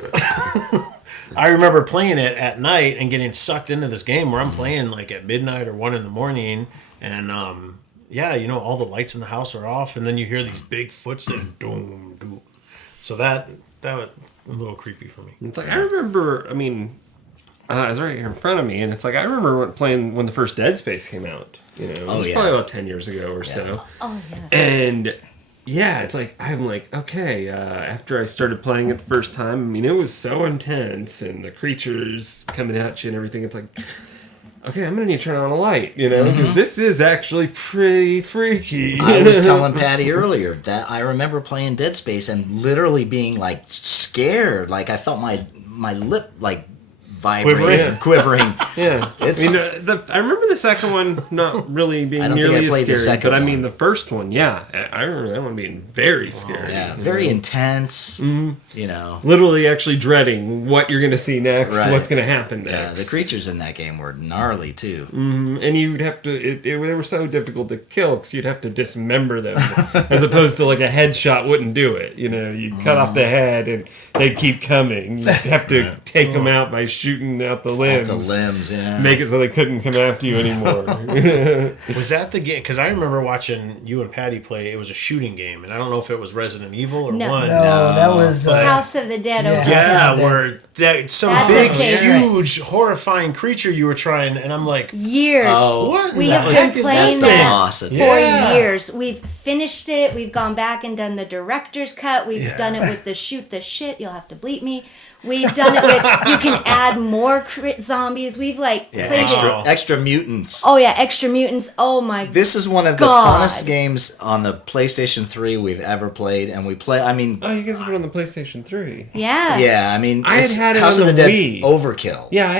I remember playing it at night and getting sucked into this game where I'm playing like at midnight or 1 a.m. and all the lights in the house are off, and then you hear these big footsteps, doom, doom. So that was a little creepy for me. It's like, I remember, it's right here in front of me, and it's like, I remember playing when the first Dead Space came out. It was yeah. probably about 10 years ago or so. Oh, yes. And yeah, it's like, I'm like, okay, after I started playing it the first time, it was so intense, and the creatures coming at you and everything, it's like, okay, I'm going to need to turn on a light, because this is actually pretty freaky. I was telling Patti earlier that I remember playing Dead Space and literally being like scared. Like I felt my lip like vibrating, quivering. Yeah. I remember the second one not really being I don't think nearly I played the as scary, second but one. the first one, yeah. I remember that one being very scary. Yeah, very intense. Literally actually dreading what you're going to see next, Right. what's going to happen Yeah, next. the creatures in that game were gnarly too. And you'd have to, they were so difficult to kill because you'd have to dismember them, as opposed to like a headshot wouldn't do it. You'd cut off the head and they'd keep coming. You'd have to take them out by shooting out the limbs. The limbs, yeah. Make it so they couldn't come after you anymore. Was that the game? Because I remember watching you and Patti play. It was a shooting game, and I don't know if it was Resident Evil or No. one. No, that was House of the Dead. Yeah. Okay. Yeah, Yeah. where some That's big, a favorite. huge, horrifying creature you were trying, and I'm like, Years. what? We That have was- been playing That's the that boss. for Yeah. years. We've finished it. We've gone back and done the director's cut. We've done it with the shoot the shit. You'll have to bleep me. We've done it with, you can add more zombies. We've played it. Extra mutants. Oh yeah, extra mutants. Oh my god. This is one of the God. funnest games on the PlayStation 3 we've ever played, and we play. Oh, you guys have been on the PlayStation 3. Yeah. Yeah, I it's had it House on of the the Dead Wii. Overkill. Yeah,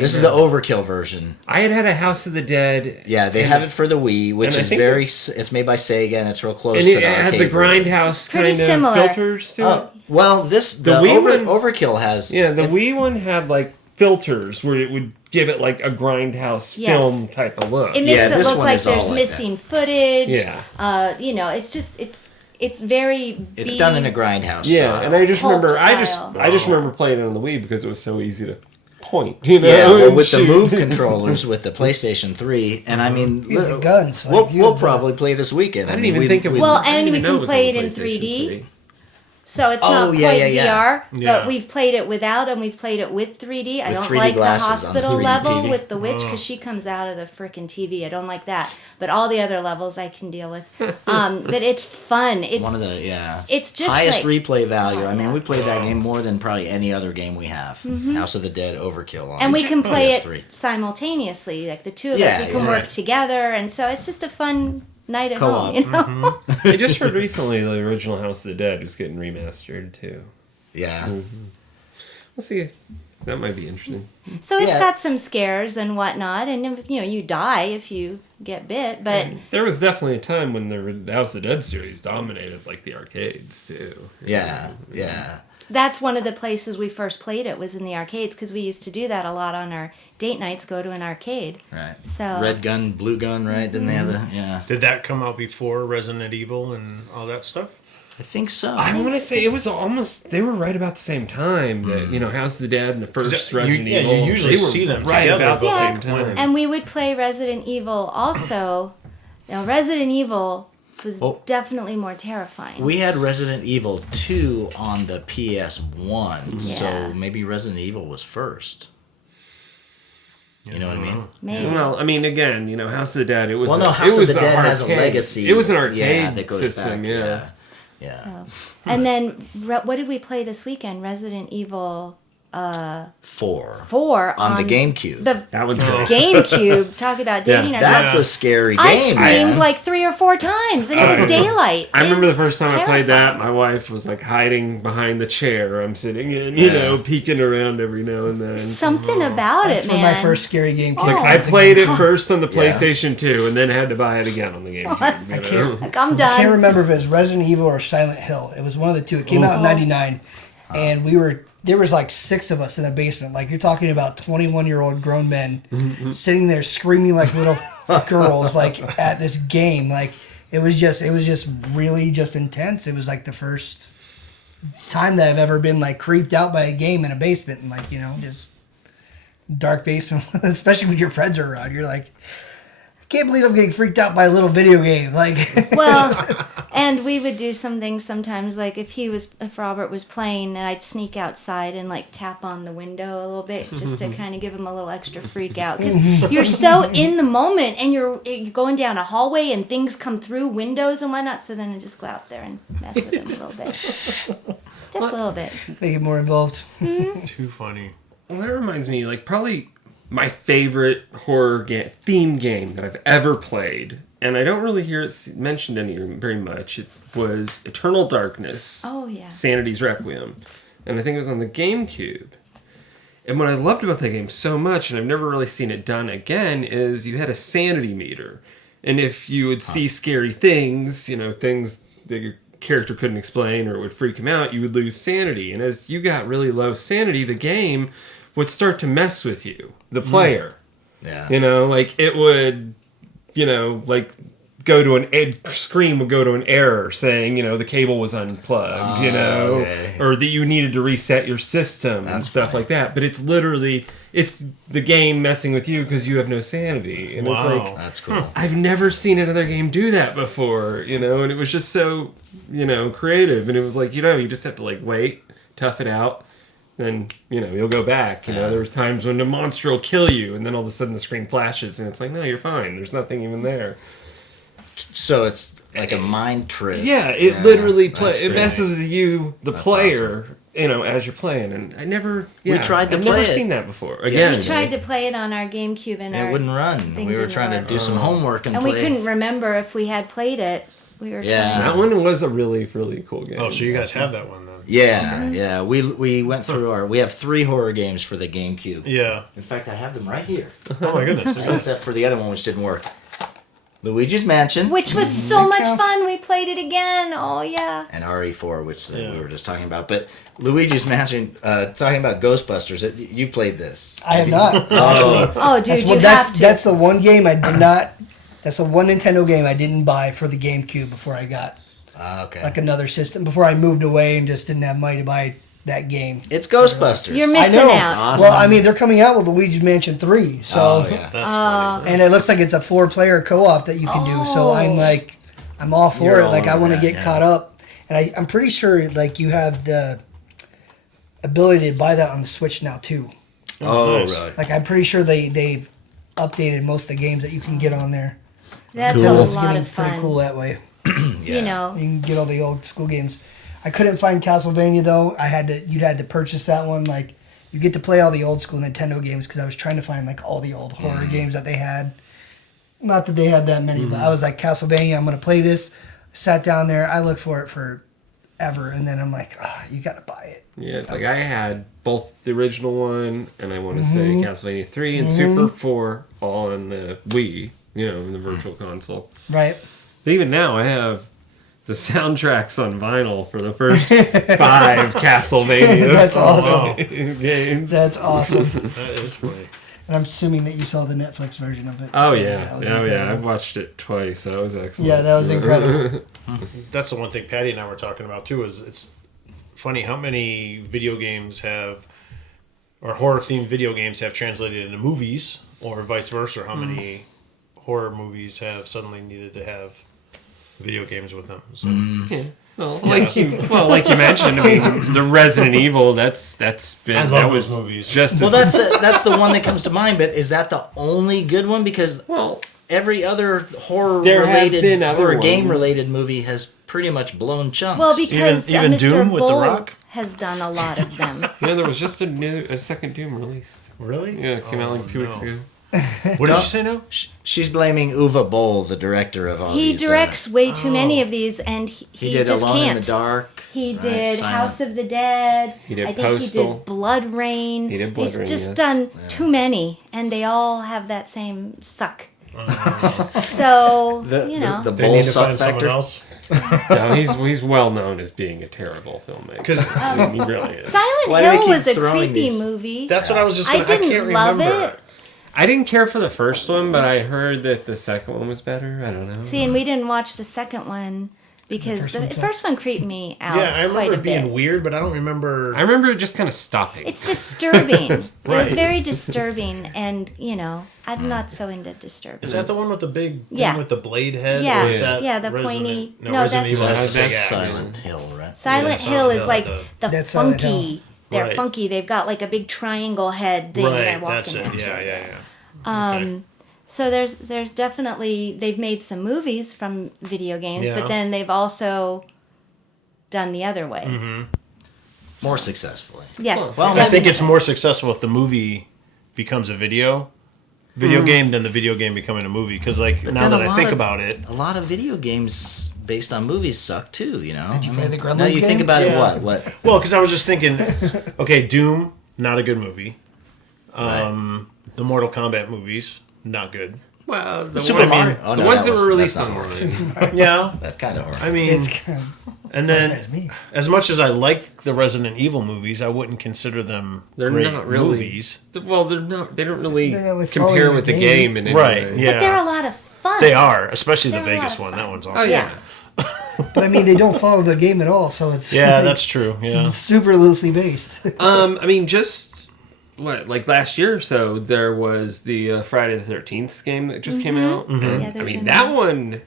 This is the Overkill version. I had a House of the Dead. Yeah, they have it for the Wii, which and I is think it's made by Sega, and it's real close And to it the had arcade the version. grindhouse Pretty kind of similar. filters to it. Well, the Wii one- Overkill has. Yeah, the Wii one had like filters where it would give it like a grindhouse Yes. film type of look. It makes Yeah, it this look one like is all there's like missing footage. Yeah. It's just it's very. It's B- done in a grindhouse. Yeah, style. and I just Pulp remember style. I just remember playing it on the Wii because it was so easy to point. Yeah, well, and with the shoot. Move controllers with the PlayStation 3, and I mean, You had the guns. Like, we'll, you we'll had the- probably play this weekend. I didn't even think of Well, I didn't and even we know can was play on it in PlayStation 3D. 3. So it's Oh, not yeah, quite yeah, yeah. VR, Yeah. but we've played it without and we've played it with 3D. I With don't 3D like the glasses on the hospital 3D level TV. with the witch because she comes out of the freaking TV. I don't like that. But all the other levels I can deal with. But it's fun. It's one of the it's just highest like, replay value. I mean, yeah. we played that game more than probably any other game we have. House of the Dead Overkill. On and we can play PS3. it simultaneously. Like the two of Yeah, us, we can yeah. work together, and so it's just a fun night at Co-op. home. You know? I just heard recently the original House of the Dead was getting remastered too. Yeah. We'll see. That might be interesting. So it's Yeah. got some scares and whatnot, and you die if you get bit, but. There was definitely a time when the House of the Dead series dominated like the arcades too. Yeah. That's one of the places we first played it was in the arcades because we used to do that a lot on our date nights, go to an arcade. Right. So Red gun, blue gun, right? Didn't they have the? Yeah. did that come out before Resident Evil and all that stuff? I think so. I want to say it was almost. They were right about the same time. That House of the Dead and the first You- Resident yeah, you Evil. usually they were see them right together, about the but same like time. when- and we would play Resident Evil also. Now Resident Evil was Oh. definitely more terrifying. We had Resident Evil 2 on the PS1, Yeah. so maybe Resident Evil was first. You know what I mean? Maybe. Well, I mean, again, House of the Dead. It was. Well, no, it House of was the Dead has a arcade. legacy. It was an arcade that goes system. back. Yeah. Yeah. So. And then, what did we play this weekend? Resident Evil 4 On the GameCube. The That one's great. GameCube. Talk about dating ourselves. That's a scary game. I screamed man. like 3 or 4 times, and it was daylight. I remember It the first time was I played that, terrifying. my wife was like hiding behind the chair I'm sitting in, peeking around every now and then. Something about That's it, for man. my first scary game. It's Like Oh. I played it first on the PlayStation 2 and then had to buy it again on the GameCube. I can't, Like, I'm I done. can't remember if it was Resident Evil or Silent Hill. It was one of the two. It came out in '99, and there was like 6 of us in the basement. Like you're talking about 21-year-old grown men sitting there screaming like little girls, like at this game. Like it was just really just intense. It was like the first time that I've ever been like creeped out by a game in a basement, and like just dark basement, especially when your friends are around. You're like, I can't believe I'm getting freaked out by a little video game. Like, Well, and we would do some things sometimes, like if Robert was playing, and I'd sneak outside and like tap on the window a little bit just to kind of give him a little extra freak out, because you're so in the moment, and you're going down a hallway and things come through windows and whatnot. So then I just go out there and mess with him a little bit, just a little bit. make it more involved. Too funny. Well, that reminds me, like, probably my favorite horror theme game that I've ever played, and I don't really hear it mentioned very much. It was Eternal Darkness. Oh, yeah. Sanity's Requiem, and I think it was on the GameCube. And what I loved about that game so much, and I've never really seen it done again, is you had a sanity meter, and if you would see scary things, things that your character couldn't explain or would freak him out, you would lose sanity. And as you got really low sanity, the game would start to mess with you, the player. Yeah. Like it would, like go to screen would go to an error saying, the cable was unplugged, okay. or that you needed to reset your system and stuff like that. But it's literally, it's the game messing with you because you have no sanity. And it's like, That's cool. I've never seen another game do that before, and it was just so, creative. And it was like, you just have to like wait, tough it out. Then, you'll go back. There's times when the monster will kill you, and then all of a sudden the screen flashes, and it's like, no, you're fine. There's nothing even there. So it's like a mind trick. Yeah, it literally it great. messes with you, the player, as you're playing. And I never, tried to I've play never it. seen that before. Again, We tried to play it on our GameCube, and It wouldn't run. thing We were didn't trying work. to do some homework and And play. we couldn't remember if we had played it. We were Yeah. trying. that one was a really, really cool game. Oh, so you guys have that one then? Yeah. We went through we have 3 horror games for the GameCube. Yeah. In fact, I have them right here. Oh my goodness. Except for the other one, which didn't work. Luigi's Mansion. Which was so much counts. fun. We played it again. Oh, yeah. And RE4, which we were just talking about. But Luigi's Mansion, talking about Ghostbusters, you played this. I have not. Oh, Oh, dude, That's that's the one game I did not. That's the one Nintendo game I didn't buy for the GameCube before I got okay. like another system. Before I moved away and just didn't have money to buy that game. It's Ghostbusters. You're I missing know. out. Awesome. Well, I mean, they're coming out with Luigi's Mansion 3, so Oh, yeah. That's funny. and it looks like it's a 4-player co-op that you can do. So I'm all for You're it. all Like I over want to that, get yeah. caught up, and I'm pretty sure like you have the ability to buy that on the Switch now too. Oh, Nice. really? Like I'm pretty sure they've updated most of the games that you can get on there. That's So a it's lot getting of pretty fun. cool that way. You know. You can get all the old school games. I couldn't find Castlevania though. You'd had to purchase that one. Like you get to play all the old school Nintendo games because I was trying to find like all the old horror games that they had. Not that they had that many, but I was like Castlevania. I'm gonna play this. Sat down there. I looked for it forever, and then I'm like, you gotta buy it. Yeah, it's like I had both the original one and I want to say Castlevania 3 and Super 4 all on the Wii, in the virtual console. Right. But even now I have the soundtracks on vinyl for the first 5 Castlevanias. That's awesome. Wow. games. That's awesome. That is funny. And I'm assuming that you saw the Netflix version of it. Oh Because yeah, that was I've incredible. watched it twice. That was excellent. Yeah, that was incredible. That's the one thing Patty and I were talking about too. Is it's funny how many video games or horror themed video games have translated into movies, or vice versa. How many horror movies have suddenly needed to have video games with them. So. Yeah. Like you mentioned, I mean, the Resident Evil. That's been I love that those was movies. just Well, as, that's the one that comes to mind. But is that the only good one? Because every other There have been other horror ones. game related movie has pretty much blown chunks. Well, because Even Mr. Doom with The Bull Rock? has done a lot of them. there was just a second Doom released. Really? Yeah, it came out like 2 weeks ago. What did you say now? She's blaming Uwe Boll, the director of all He these. directs way too many of these, and he did just Alone can't. in the Dark. He right, did Silent. House of the Dead. He did I think he Postal. did Blood Rain. He did Blood He's Rain, just yes. done too many, and they all have that same suck. So The the They Boll need to suck find factor. someone else. No, he's well known as being a terrible filmmaker. Because I mean, he really is. Silent Why do they Hill keep was a throwing creepy these? movie. that's what I was just. I Gonna, I didn't can't love remember. it. I didn't care for the first one, but I heard that the second one was better. I don't know. See, and we didn't watch the second one because the first one creeped me out Yeah, I quite remember a it being bit. weird, but I don't remember. I remember it just kind of stopping. It's disturbing. It was Right. very disturbing, and I'm not so into disturbing. Is that the one with the big Yeah. thing with the blade head? Yeah. Or is that Yeah, the Resident- pointy- No, no, Resident that's- Evil has That's the big axe. Silent Hill, right? Silent Yeah, Hill Silent is Hill, like the That's Silent Hill. funky. They're Right. funky. They've got like a big triangle head thing they're Right, walking that's it. into. Yeah. Okay. So there's definitely they've made some movies from video games, Yeah. but then they've also done the other way. Mm-hmm. More successfully. Yes. Well, I think it's definitely. more successful if the movie becomes a video game than the video game becoming a movie. Because now then that a I lot think of- about it, A lot of video games based on movies suck too. Did you play the Gremlins Now you think game? about Yeah. it. What? well, because I was just thinking, okay, Doom, not a good movie. Right. The Mortal Kombat movies, not good. well, the, Super one- Mario. Oh, the no, ones that that was- were released that's not online. horror. Yeah, That's kind of horror. I mean, It's kind of, and then that's me. as much as I like the Resident Evil movies, I wouldn't consider them They're great not really movies. Well, they're not. They don't really They're not really following compare the with the game. game in any Right, way. yeah. But they're a lot of fun. They are, especially the They're a lot Vegas of one. fun. That one's Oh awesome. yeah. But I mean, they don't follow the game at all, so it's Yeah, like, that's true. Yeah. it's super loosely based. I mean, just like last year or so, there was the Friday the 13th game that just came out. Mm-hmm. And, Yeah, I there's mean, a that new- one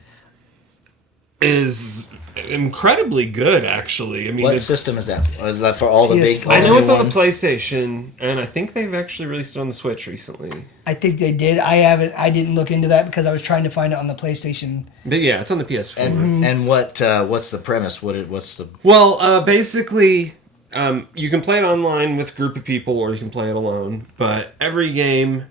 is incredibly good, actually. I mean, What it's- system is that? Is that for all the big? PS4. all I the know new it's on the ones? PlayStation, and I think they've actually released it on the Switch recently. I think they did. I didn't look into that because I was trying to find it on the PlayStation. But yeah, it's on the PS4. And what's the premise? What's the? Well, basically, you can play it online with a group of people, or you can play it alone. But every game,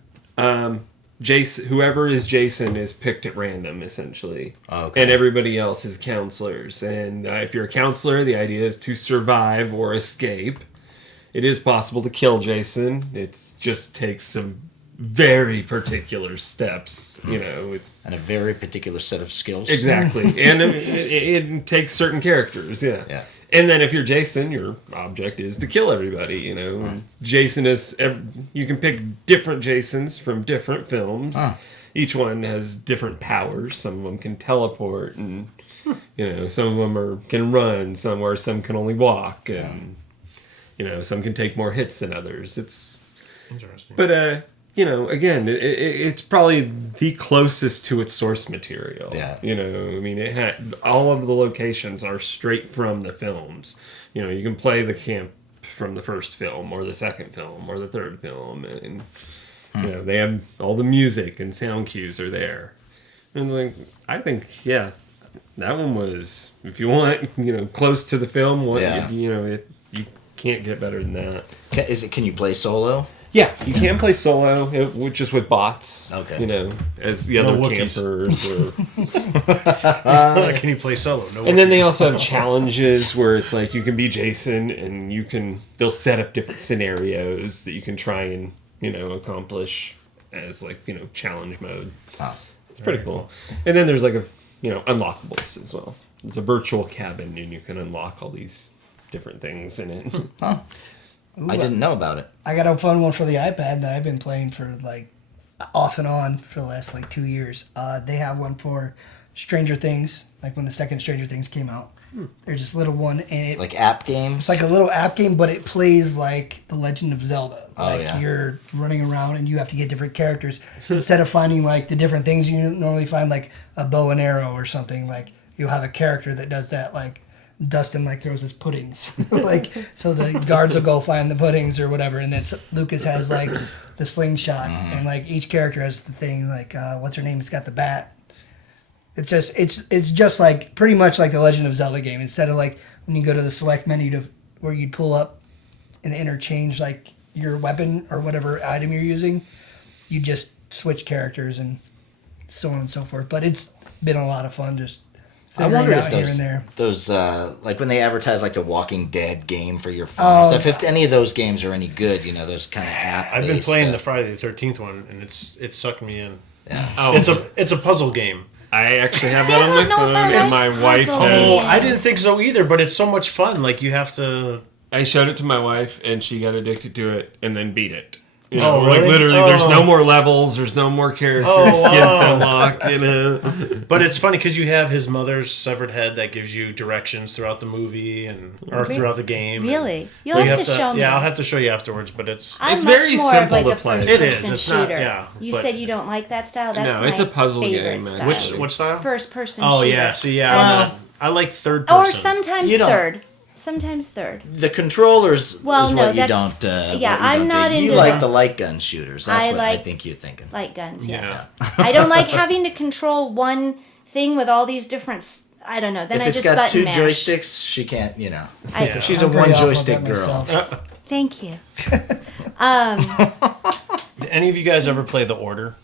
Jason, whoever is Jason, is picked at random, essentially. Okay. And everybody else is counselors. And if you're a counselor, the idea is to survive or escape. It is possible to kill Jason. It just takes some very particular steps. It's And a very particular set of skills. exactly, and it takes certain characters. Yeah. And then if you're Jason, your object is to kill everybody. And Jason is. You can pick different Jasons from different films. Each one has different powers. Some of them can teleport, and some of them can run. Some can only walk, and some can take more hits than others. It's Interesting. but again, it's probably the closest to its source material. Yeah. I mean, it had all of the locations are straight from the films. You can play the camp from the first film, or the second film, or the third film, and they have all the music and sound cues are there. And it's like, I think, yeah, that one was, if you want, close to the film. Yeah. You can't get better than that. Can you play solo? Yeah, you can play solo, which is with bots. Okay. As the No other Wookiees. campers. Or... Can you play solo? No. And then they also have challenges where it's like you can be Jason, and they'll set up different scenarios that you can try and accomplish as challenge mode. Wow. It's pretty cool. And then there's unlockables as well. It's a virtual cabin, and you can unlock all these different things in it. Huh. I didn't know about it. I got a fun one for the iPad that I've been playing for off and on for the last 2 years. They have one for Stranger Things, when the second Stranger Things came out. There's this little one, and Like app games. it's like a little app game, but it plays like The Legend of Zelda. Oh, yeah. You're running around and you have to get different characters. Instead of finding the different things you normally find, like a bow and arrow or something, you have a character that does that. Like Dustin like throws his puddings, like so the guards will go find the puddings or whatever, and then Lucas has like the slingshot, and like each character has the thing. Like what's her name? It's got the bat. It's just like pretty much like the Legend of Zelda game. Instead of like when you go to the select menu to where you'd pull up and interchange like your weapon or whatever item you're using, you just switch characters and so on and so forth. But it's been a lot of fun just figuring out here and there. Those like when they advertise like the Walking Dead game for your phone. So if any of those games are any good, you know, those kind of app. I've been playing the Friday the 13th one, and it sucked me in. Yeah. Oh, It's a puzzle game. I actually have that on my phone, and my wife Oh, has. I didn't think so either, but it's so much fun. Like you have to. I showed it to my wife, and she got addicted to it, and then beat it. You Oh, know, like really? literally, Oh. there's no more levels, there's no more character skins to unlock. You know, But it's funny because you have his mother's severed head that gives you directions throughout the movie or throughout the game. Really? You'll But you have to show me. Yeah, I'll have to show you afterwards. But it's I'm It's much very more simple of like to a play. first It is. person It's shooter. not- yeah, You but- said you don't like that style. That's No, it's my a puzzle favorite game, style. what style? First person Oh shooter. yeah, see, yeah, I like third person. Or sometimes You don't- third. Sometimes third. The controllers Well, is no, what you that's- don't. yeah, what you I'm don't not do. You into like the- the light gun shooters. That's I what I like- think you're thinking. Light guns, yes. Yeah. I don't like having to control one thing with all these different... I don't know. Then If I it's just got button two mash. joysticks, she can't. You know, I- she's I'm a pretty one awful at joystick that girl. myself. Thank you. Did any of you guys ever play The Order?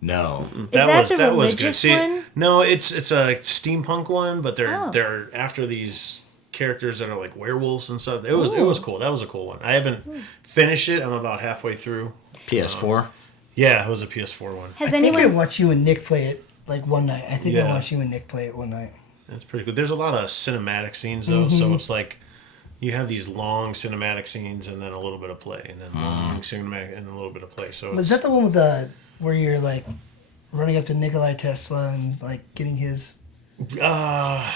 No, that the was good. religious See, one? no, it's a steampunk one, but Oh. they're after these characters that are like werewolves and stuff. It was cool. That was a cool one. I haven't finished it. I'm about halfway through. PS4. Yeah, it was a PS4 one. Has I think I anyone... watched you and Nick play it like one night. I think Yeah. I watched you and Nick play it one night. It's pretty good. There's a lot of cinematic scenes though, so it's like you have these long cinematic scenes and then a little bit of play, and then long cinematic and a little bit of play. So Was that the one with the where you're like running up to Nikolai Tesla and like getting his I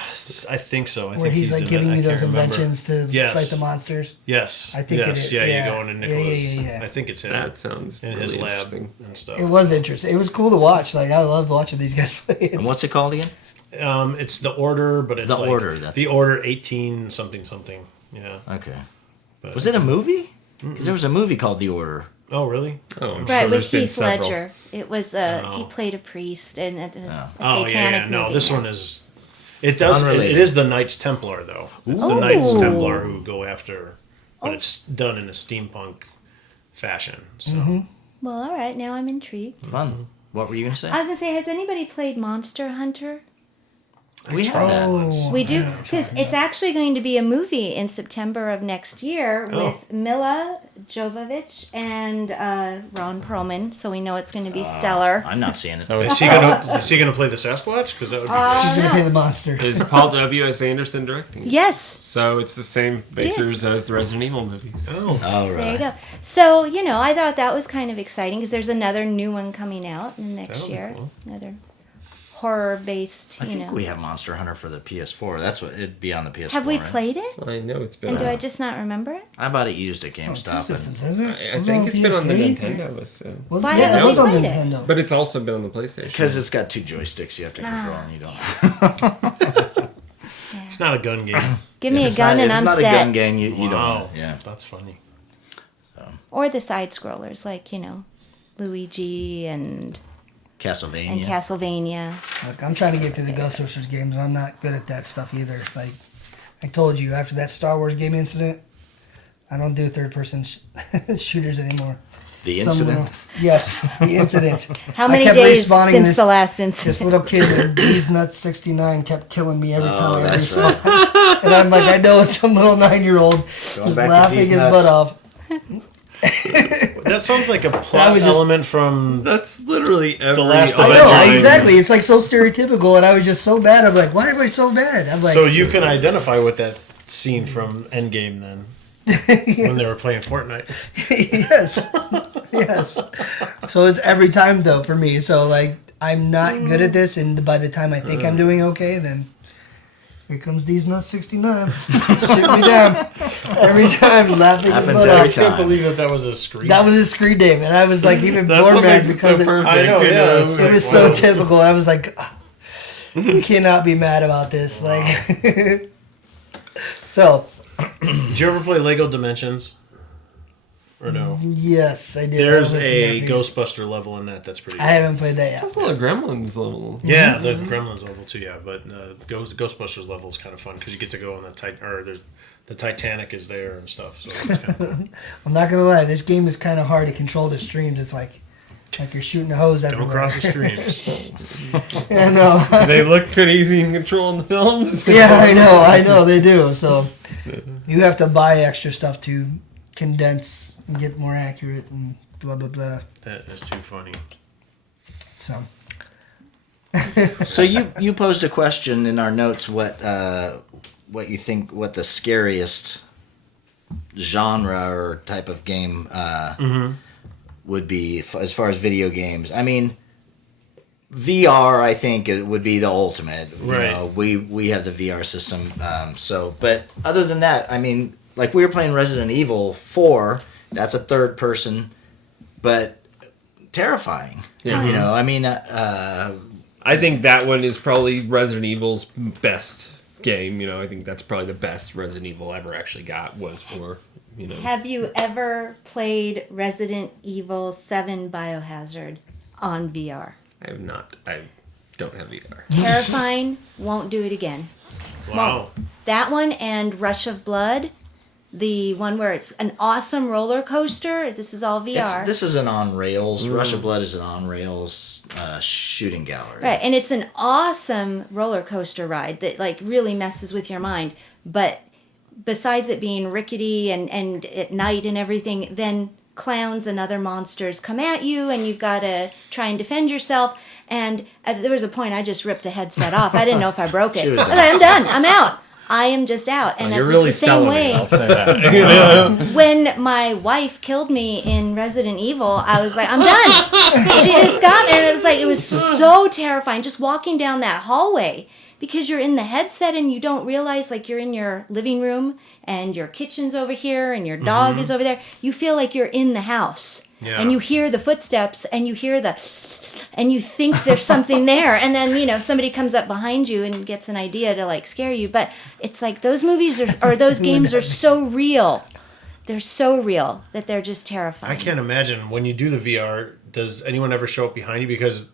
think so. I where think he's like in giving it. I you can't those remember. inventions to Yes. fight the monsters? Yes, I think it yes, is. yeah, Yeah. you go into Yeah, Nicholas. yeah. I think it's him that sounds in really his lab interesting. and stuff. It was interesting. It was cool to watch. Like I loved watching these guys play it. And what's it called again? It's the Order, but it's The like Order, that's- the Order 18 something something. Yeah. Okay. But Was it a movie? Because there was a movie called The Order. Oh really? Oh, I'm Right, sure with there's been Heath several. Ledger. It was, he played a priest, and it was a Oh satanic yeah, no. movie. This one is. It does. It Unrelated. is the Knights Templar though. It's the Ooh. Knights Templar who go after, but it's done in a steampunk fashion. So Well, all right, now I'm intrigued. Fun. What were you gonna say? I was going to say, has anybody played Monster Hunter? We have that once. We do, because it's actually going to be a movie in September of next year with Mila Jovovich and Ron Perlman, so we know it's going to be stellar. I'm not seeing it. So is he gonna play the Sasquatch? Because that would be great. He's gonna play the monster. is Paul W.S. Anderson directing? Yes, So it's the same bakers as the Resident Evil movies. Oh, All there right. you go. So, I thought that was kind of exciting, because there's another new one coming out in the next That'll be year. cool. Another horror-based, I think we have Monster Hunter for the PS4. That's what it'd be on the PS4. Have we right? played it? I know it's been. And do I just not remember it? I bought it used at Two GameStop. And systems, isn't it? I Was it think it's been on the PS3? Nintendo, so. Was Why yeah, haven't it was we on played it? Nintendo. But it's also been on the PlayStation. because it's got two joysticks you have to control, and you don't. it's not a gun game. Give me a It's gun not, and it's I'm not set. a gun game. You Wow, don't. Yeah. that's funny. Or the side scrollers, like, Luigi and Castlevania. Castlevania. Look, I'm trying to get through the Ghostbusters games. I'm not good at that stuff either. Like I told you, after that Star Wars game incident, I don't do third-person shooters anymore. the Some incident. little- yes, the incident. How I many kept days respawning since this- the last This incident? little kid, These Nuts 69, kept killing me every time I that's respawned. And I'm like, I know it's some little 9-year-old just back to laughing These his Nuts. butt off. That sounds like a plot was just- element from. That's literally every last I Avengers. know, exactly. It's like so stereotypical, and I was just so bad. I'm like, why am I so bad? I'm like, So you can identify with that scene from Endgame then, when they were playing Fortnite. yes, yes. So it's every time though for me. So like, I'm not good at this, and by the time I think I'm doing okay, then here comes These Nuts 69, shit me down every time, laughing his Happens butt every off. I can't time. believe that was a screen. That was his screen name, and I was like even That's more what mad makes it because so perfect. I know, you yeah, know? it's it was so typical. I was like, You cannot be mad about this. Wow. Like, so. Did you ever play Lego Dimensions? Or no? Yes, I did. There's a Ghostbuster level in that. That's pretty good. I haven't played that yet. That's not a Gremlins level. Yeah, the Gremlins level too. Yeah, but Ghostbusters level is kind of fun because you get to go on the Titanic is there and stuff. So it's kind of cool. I'm not gonna lie, this game is kind of hard to control the streams. It's like you're shooting a hose everywhere. Don't cross the stream. I know. They look pretty easy in control in the films. Yeah, I know they do. So you have to buy extra stuff to condense and get more accurate and blah blah blah. That is too funny. So. So you posed a question in our notes. What you think? What the scariest genre or type of game would be as far as video games? I mean, VR. I think it would be the ultimate. Right. You know, we have the VR system. But other than that, I mean, like we were playing Resident Evil 4. That's a third person, but terrifying. Yeah. You know, I mean, I think that one is probably Resident Evil's best game. You know, I think that's probably the best Resident Evil ever actually got was for, you know. Have you ever played Resident Evil 7 Biohazard on VR? I have not. I don't have VR. Terrifying. Won't do it again. Wow. That one and Rush of Blood, the one where it's an awesome roller coaster. This is all VR. this is an on rails. Rush of Blood is an on rails shooting gallery. Right, and it's an awesome roller coaster ride that like really messes with your mind. But besides it being rickety and at night and everything, then clowns and other monsters come at you and you've got to try and defend yourself. And there was a point I just ripped the headset off. I didn't know if I broke it. She was I was like, I'm done. I'm out. I am just out. And You're it was really the same selling way. it, I'll say that. When my wife killed me in Resident Evil, I was like, I'm done. She just got me, and it was so terrifying just walking down that hallway because you're in the headset and you don't realize like you're in your living room and your kitchen's over here and your dog is over there. You feel like you're in the house. Yeah. And you hear the footsteps and you hear and you think there's something there, and then you know somebody comes up behind you and gets an idea to like scare you. But it's like those movies or those games are so real. They're so real that they're just terrifying. I can't imagine when you do the VR. Does anyone ever show up behind you? Because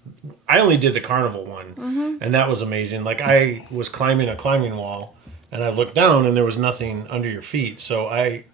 I only did the carnival one, and that was amazing. Like I was climbing a climbing wall, and I looked down, and there was nothing under your feet. So I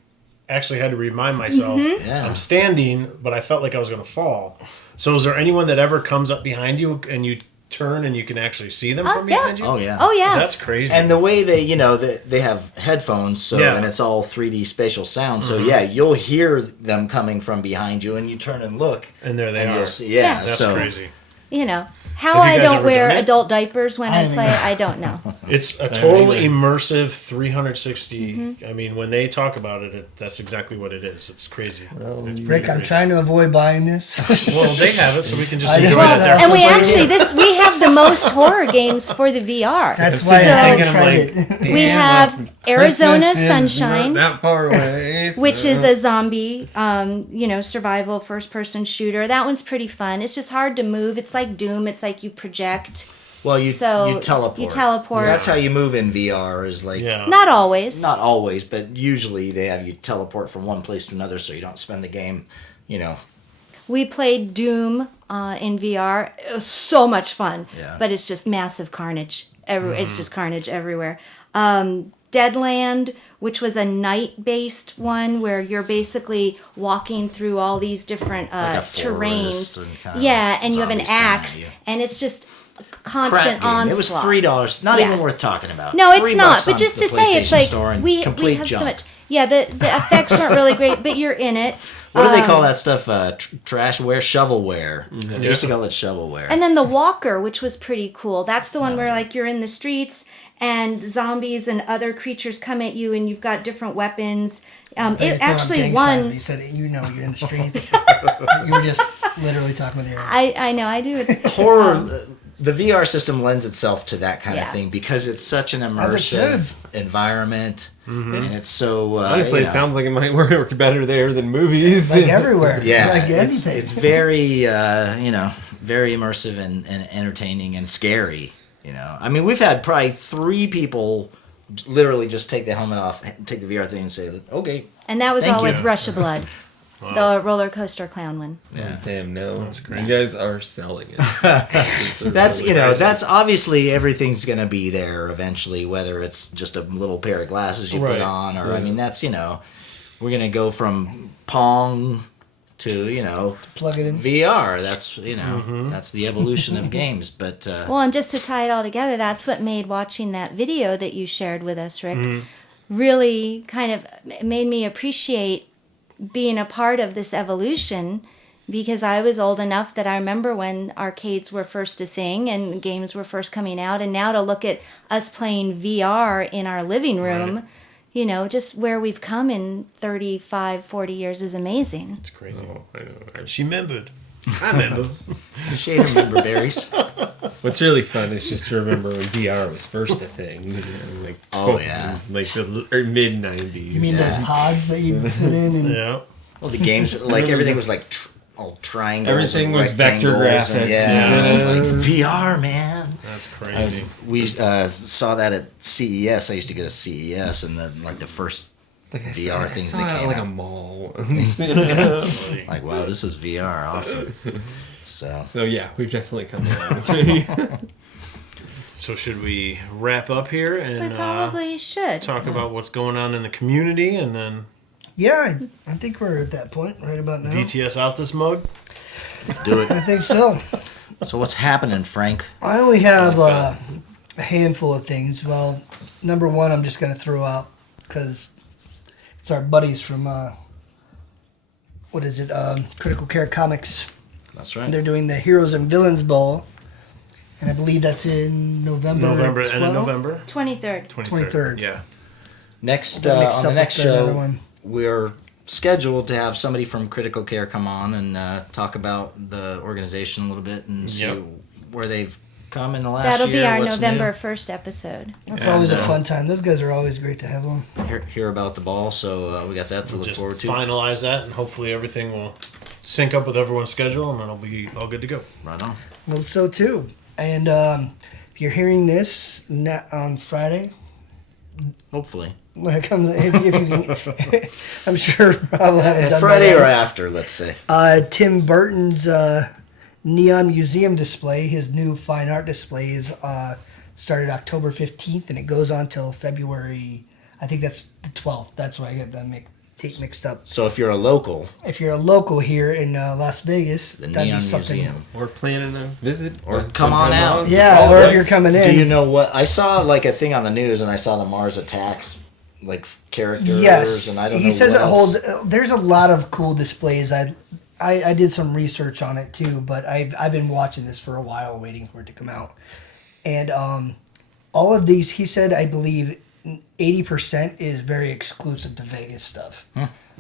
actually had to remind myself Yeah. I'm standing, but I felt like I was going to fall. So is there anyone that ever comes up behind you and you turn and you can actually see them from behind you? Oh yeah. Oh yeah. That's crazy. And the way they have headphones, so Yeah. and it's all 3D spatial sound. So yeah, you'll hear them coming from behind you, and you turn and look, And there they and are. you'll see. Yeah, That's so crazy. You know how Have you I guys don't ever wear done it? adult diapers when I haven't play. either. I don't know. It's a total either. immersive 360. I mean, when they talk about it, that's exactly what it is. It's crazy. It's Rick, I'm crazy. trying to avoid buying this. Well, they have it, so we can just I know. enjoy it there. And we Just like actually we have the most horror games for the VR. That's I'm why I sitting haven't thinking, tried I'm like, it. We damn, have well, Arizona Christmas is Sunshine, not that far away, which is so- a zombie, survival first-person shooter. That one's pretty fun. It's just hard to move. It's like Doom. It's like you project. well, you So, teleport. you teleport. That's how you move in VR. Is like Yeah. Not always. not always, but usually they have you teleport from one place to another, so you don't spend the game, We played Doom in VR. It was so much fun, Yeah. but it's just massive carnage. It's just carnage everywhere. Deadland, which was a night-based one where you're basically walking through all these different Like a terrains. forest and kind of Yeah, and you have an zombies coming at axe, you. and it's just crap constant game. onslaught. It was $3. Not Yeah. even worth talking about. No, it's $3 not. But on just the to say, it's PlayStation like Store and we complete have junk. so much. Yeah, the effects weren't really great, but you're in it. What do they call that stuff? Trashware, shovelware. They used to call it shovelware. And then the Walker, which was pretty cool. That's the one where like you're in the streets and zombies and other creatures come at you, and you've got different weapons. It actually won. You said you're in the streets. You were just literally talking with your. I know I do it. Horror. The VR system lends itself to that kind Yeah. of thing because it's such an As it should. immersive environment, and it's so. Honestly, it sounds like it might work better there than movies. Like everywhere. Yeah, Like it's anything. very very immersive and entertaining and scary. You know, I mean, we've had probably 3 people literally just take the helmet off, take the VR thing, and say, "Okay." And that was Thank all you. with Rush of Blood, the roller coaster clown one. Yeah. Damn, no. You guys are selling it. That's that's obviously everything's gonna be there eventually, whether it's just a little pair of glasses you put on, or I mean, that's we're gonna go from Pong to Plug it in. VR. That's that's the evolution of games. But Well, and just to tie it all together, that's what made watching that video that you shared with us, Rick, really kind of made me appreciate being a part of this evolution, because I was old enough that I remember when arcades were first a thing and games were first coming out, and now to look at us playing VR in our living room, just where we've come in 35, 40 years is amazing. It's crazy. Oh, I know. She remembered. I remember. shade of member berries. What's really fun is just to remember when VR was first a thing. Like the mid '90s. You mean those pods that you sit in? And Yeah. Well, the games everything was like all triangles. Everything and was vector rectangles and- graphics. Yeah, it was like VR, man. That's crazy. We saw that at CES. I used to go to CES, and then the first VR things that came like a out. mall. Like, wow, this is VR, awesome. So So yeah, we've definitely come along. So should we wrap up here We and probably should. talk about what's going on in the community, and then yeah, I think we're at that point right about now. BTS out this mug? let's do I it. think so. So what's happening, Frank? I only have a handful of things. Well, number one, I'm just going to throw out because it's our buddies from Critical Care Comics. That's right. They're doing the Heroes and Villains Ball, and I believe that's in November. End of November? 23rd. 23rd. Yeah. Next Got mixed on the up next with another show, one. we're scheduled to have somebody from Critical Care come on and talk about the organization a little bit and see where they've come in the last That'll year. be our what's November 1st episode. That's always a fun time. Those guys are always great to have on. new. Hear about the ball, so we got that to look Just forward to. finalize that, and hopefully everything will sync up with everyone's schedule, and then it'll be all good to go. Right on. Well, so too. And if you're hearing this on Friday, Hopefully. when it comes, if you can, I'm sure Rob will have it done by Friday then. or after, let's say. Tim Burton's Neon Museum display, his new fine art display, is started October 15th, and it goes on till February, I think that's the 12th. That's why I get that mixed up. So if you're a local, If you're a local here in Las Vegas, the that'd Neon be something. Museum. Or planning a visit. Or when come some on comes out. along. Yeah, or if you're coming in. Do you know what? I saw a thing on the news, and I saw the Mars Attacks characters, Yes, and I don't know he says what it else. holds. There's a lot of cool displays. I did some research on it too, but I've been watching this for a while, waiting for it to come out. And all of these, he said, I believe 80% is very exclusive to Vegas stuff,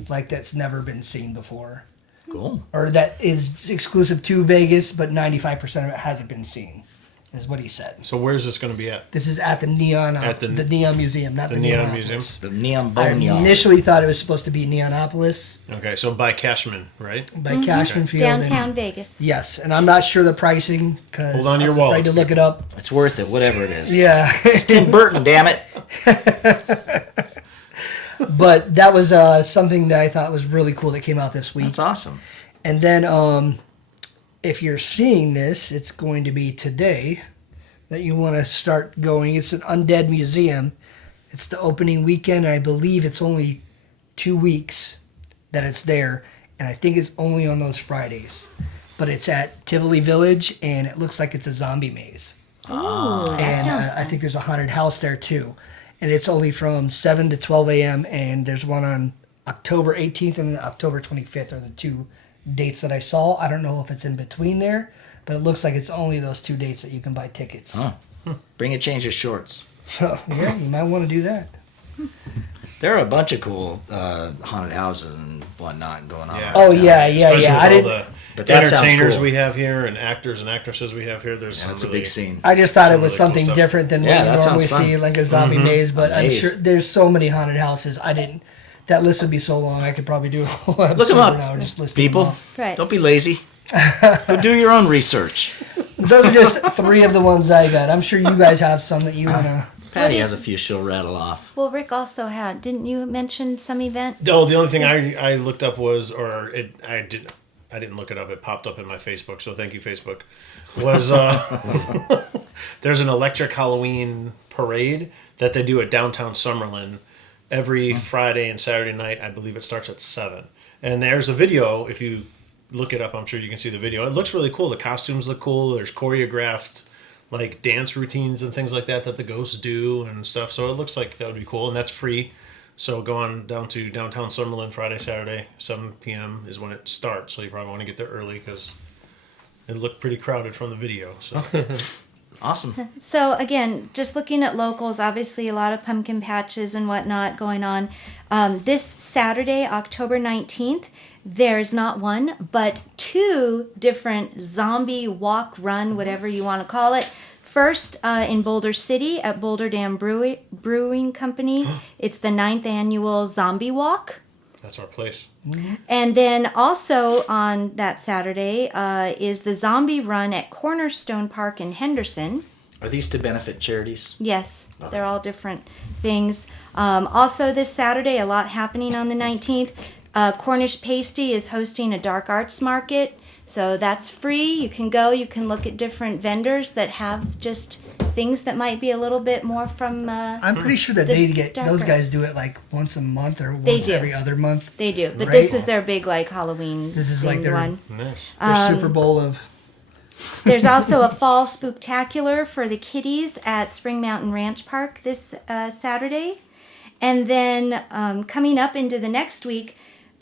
like that's never been seen before, Cool. or that is exclusive to Vegas, but 95% of it hasn't been seen, is what he said. So where's this going to be at? This is at the Neon At the the- Neon Museum, not the, the Neon Museum? Neonopolis. The Neon I Boneyard. initially thought it was supposed to be Neonopolis Okay, so by Cashman, right? by Cashman Field. and- Downtown Vegas. yes, and I'm not sure the pricing because Hold on to your I'm afraid wallets, to look it up. It's worth it, whatever it is. Yeah, It's Tim Burton, damn it. but that was something that I thought was really cool that came out this week. That's awesome. And then if you're seeing this, it's going to be today that you want to start going. It's an undead museum. It's the opening weekend. I believe it's only 2 weeks that it's there, and I think it's only on those Fridays. But it's at Tivoli Village, and it looks like it's a zombie maze. Ooh, that And sounds I fun. think there's a haunted house there too. And it's only from 7 to 12 a.m. And there's one on October 18th and October 25th are the two dates that I saw. I don't know if it's in between there, but it looks like it's only those 2 dates that you can buy tickets. Huh. Bring a change of shorts. So, yeah, you might want to do that. There are a bunch of cool haunted houses and whatnot going on. Yeah. around Oh, town. yeah. Especially I with all didn't. the But that sounds entertainers cool. we have here, and actors and actresses we have here. There's Yeah, some that's a really, big scene. I just thought it Some was really cool something stuff. different than Yeah, what that you normally sounds fun. see, like a zombie maze. But I'm Maze. sure there's so many haunted houses. I didn't. That list would be so long. I could probably do a whole episode Look them an up, hour just listing them people. off. Right. Don't be lazy. Go do your own research. Those are just 3 of the ones I got. I'm sure you guys have some that you want to... Patti has a few she'll rattle off. Well, Rick also had. Didn't you mention some event? Oh, the only thing I looked up was, I didn't look it up. It popped up in my Facebook, so thank you, Facebook. Was there's an electric Halloween parade that they do at downtown Summerlin every Friday and Saturday night. I believe it starts at 7. And there's a video. If you look it up, I'm sure you can see the video. It looks really cool. The costumes look cool. There's choreographed like dance routines and things like that the ghosts do and stuff. So it looks like that would be cool, and that's free. So go on down to downtown Summerlin Friday, Saturday, 7 p.m. is when it starts. So you probably want to get there early because it looked pretty crowded from the video. So Awesome. So again, just looking at locals, obviously a lot of pumpkin patches and whatnot going on. This Saturday, October 19th, there's not one, but 2 different zombie walk, run, whatever you want to call it. First, in Boulder City at Boulder Dam Brewing Company, it's the 9th annual Zombie Walk. that's our place. And then also on that Saturday is the Zombie Run at Cornerstone Park in Henderson. Are these to benefit charities? Yes, they're all different things. Also this Saturday, a lot happening on the 19th. Cornish Pasty is hosting a dark arts market. So that's free. You can go, you can look at different vendors that have just things that might be a little bit more from... I'm pretty sure that those guys do it like once a month or once every other month. They do, but right? this is their big like Halloween This is like their, one. their Super Bowl of... There's also a fall spooktacular for the kiddies at Spring Mountain Ranch Park this Saturday. And then coming up into the next week,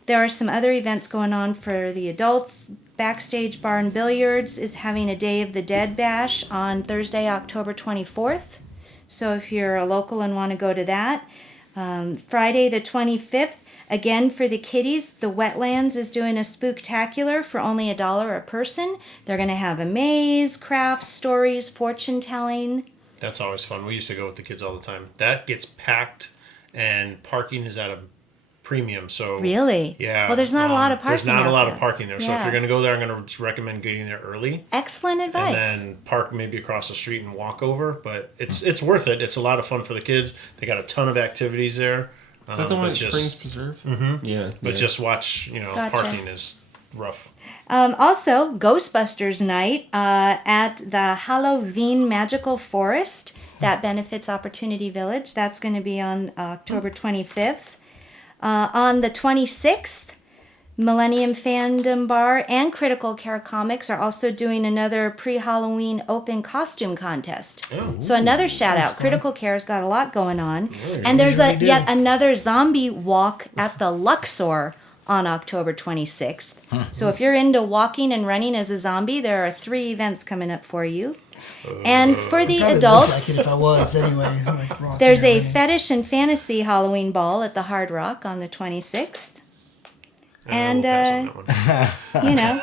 there are some other events going on for the adults. Backstage Bar and Billiards is having a Day of the Dead bash on Thursday, October 24th. So if you're a local and want to go to that. Friday the 25th, again for the kiddies, the Wetlands is doing a spooktacular for only $1 a person. They're going to have a maze, crafts, stories, fortune telling. That's always fun. We used to go with the kids all the time. That gets packed, and parking is at a premium. So Really? yeah. Well, there's not a lot of parking. There's not a lot there. of parking there. So if Yeah. you're going to go there, I'm going to recommend getting there early. Excellent advice. And then park maybe across the street and walk over. But it's worth it. It's a lot of fun for the kids. They got a ton of activities there. Is that the one at Springs Preserve? Mm-hmm. Yeah. But just watch, Gotcha. parking is rough. Also, Ghostbusters Night at the Halloween Magical Forest. That benefits Opportunity Village. That's going to be on October 25th. On the 26th, Millennium Fandom Bar and Critical Care Comics are also doing another pre-Halloween open costume contest. So another shout out. Critical Care's got a lot going on. And there's yet another zombie walk at the Luxor on October 26th. So if you're into walking and running as a zombie, there are 3 events coming up for you. And for the Probably adults, look like it if I was anyway. Like Rocky there's or a anything. fetish and fantasy Halloween ball at the Hard Rock on the 26th. And, We'll pass on that one.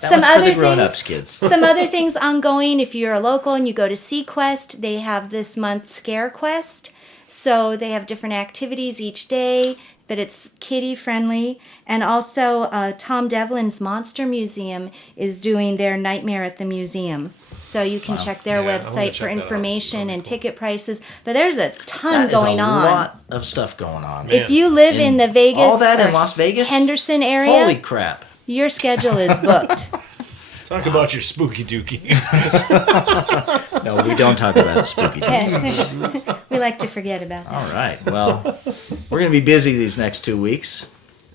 That some was for other the grown-ups, things. kids. Some other things ongoing. If you're a local and you go to SeaQuest, they have this month Scare Quest. So they have different activities each day, but it's kiddie friendly. And also, Tom Devlin's Monster Museum is doing their Nightmare at the Museum. So you can check their Yeah, I wanna website check for that out. information and ticket prices. But there's a ton That is going a on. lot of stuff going on. If you live in the Vegas all that or in Las Vegas, Henderson area, Holy crap! your schedule is booked. Talk about your spooky dookie. No, we don't talk about the spooky. We like to forget about that. All right. Well, we're gonna be busy these next 2 weeks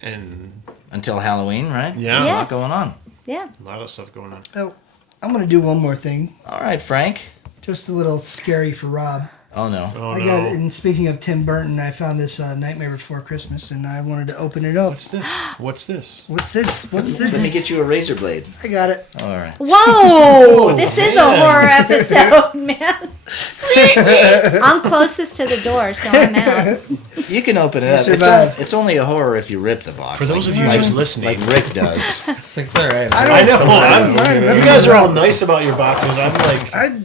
And until Halloween, right? Yeah. There's a lot Yes. going on. Yeah. a lot of stuff going on. Oh, I'm going to do one more thing. All right, Frank. Just a little scary for Rob. Oh no. Oh, I no. got, and speaking of Tim Burton, I found this Nightmare Before Christmas, and I wanted to open it up. What's this? What's this? What's this? What's this? Let me get you a razor blade. I got it. All right. Whoa! This is a man. horror episode, man. I'm closest to the door, so I'm out. You can open it up. survived. It's only a horror if you rip the box. For those of you just listening, like Rick does. It's like, it's all right. I know. I You guys are all nice about your boxes. I'm like,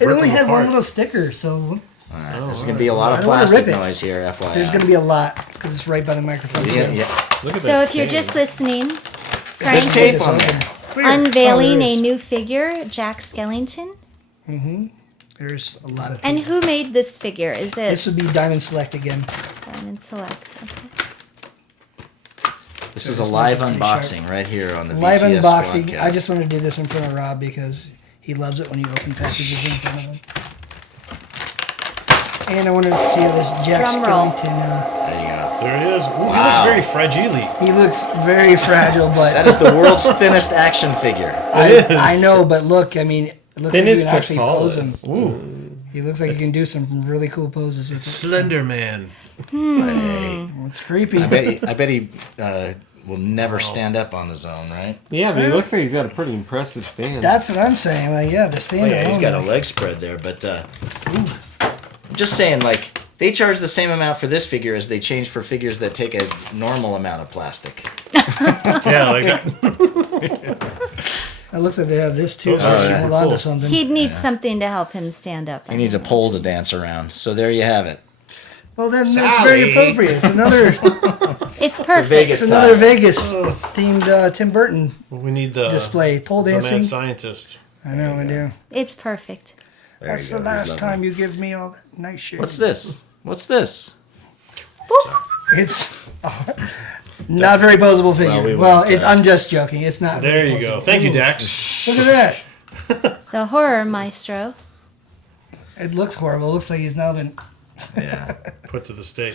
It only had one apart. little sticker, so All right, there's gonna be a lot I of don't wanna plastic rip it. noise here, FYI. there's going to be a lot because it's right by the microphone. Yeah, too. yeah. look at So that if you're stain. just listening, There's Frank tape is on there. unveiling there a is. new figure, Jack Skellington. There's a lot of. And tape. who made this figure? Is it This would be Diamond Select again. Diamond Select? Okay. This is a live unboxing right here on the Live VTS unboxing. Squadcast. I just wanted to do this in front of Rob because he loves it when you open packages in front of him. And I wanted to see this Jack Drum roll. Skellington. There you go. There he is. Ooh, he looks very fragile. He looks very fragile, but That is the world's thinnest action figure. I know. But look, I mean, it looks like you Thinnest can or actually pose him. tallest? Ooh, He looks like he can do some really cool poses with it. Slender Man. It's creepy. I bet he will never stand up on his own, right? Yeah, but he looks like he's got a pretty impressive stand. That's what I'm saying. Like, yeah, the stand Yeah, he's alone, got a like- leg spread there, but I'm just saying, like, they charge the same amount for this figure as they change for figures that take a normal amount of plastic. Yeah, like that. It looks like they have this too. Those are So super hold on cool. to something. He'd need something to help him stand up. He needs a pole to dance around. So there you have it. Well, then that's very appropriate. It's another, It's perfect. Vegas it's another time. Vegas themed Tim Burton We need the display. Pole the dancing. mad scientist. I know we do. It's perfect. There That's you the go. He's last lovely. time you give me all that nice shit. What's this? What's this? It's not very posable figure. Well, we Well, won't, it's, I'm just joking. It's not. There very you go. posable. Thank you, Ooh, Dax. Look at that. The horror maestro. It looks horrible. It looks like he's now been. Yeah. Put to the stake.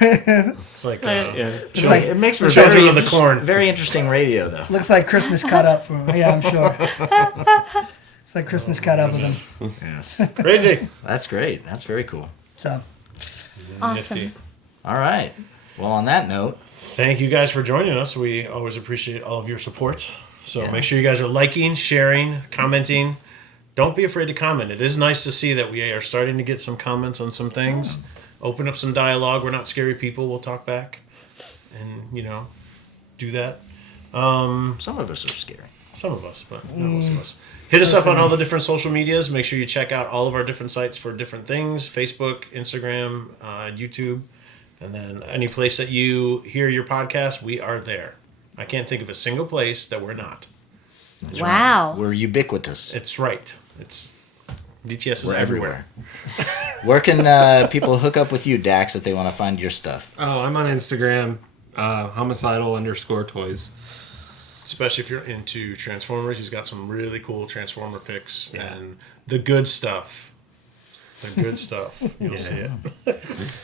It's like Yeah. It's like It makes for Children very, of the Corn. very interesting radio, though. looks like Christmas cut up for him. Yeah, I'm sure. It's like Christmas cut up with him. Yes. crazy. That's great. That's very cool. So Awesome. Nifty. All right. Well, on that note, Thank you guys for joining us. We always appreciate all of your support. So Yeah. make sure you guys are liking, sharing, commenting. Don't be afraid to comment. It is nice to see that we are starting to get some comments on some things. Open up some dialogue. We're not scary people. We'll talk back and, do that. some of us are scary. Some of us, but not most of us. Hit us up on all the different social medias. Make sure you check out all of our different sites for different things. Facebook, Instagram, YouTube. And then any place that you hear your podcast, we are there. I can't think of a single place that we're not. Wow. We're ubiquitous. It's right. It's VTS is We're everywhere. Where can people hook up with you, Dax, if they want to find your stuff? Oh, I'm on Instagram, homicidal_toys. Especially if you're into Transformers. He's got some really cool Transformer pics and the good stuff. The good stuff. You'll see it.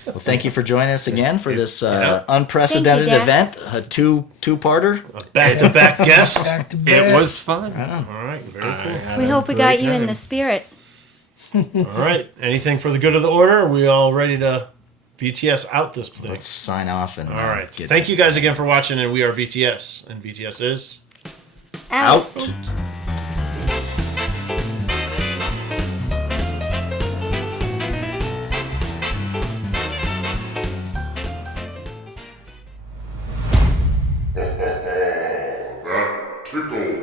Well, thank you for joining us again for this Yeah. unprecedented Thank you, event, Dax. a two-parter. A back-to-back guest. back to back. It was fun. All right. Very cool. We hope we got you in the spirit. All right. Anything for the good of the order? Are we all ready to VTS out this place? Let's sign off and All right. get Thank you guys again for watching, and we are VTS, and VTS is out. That tickled.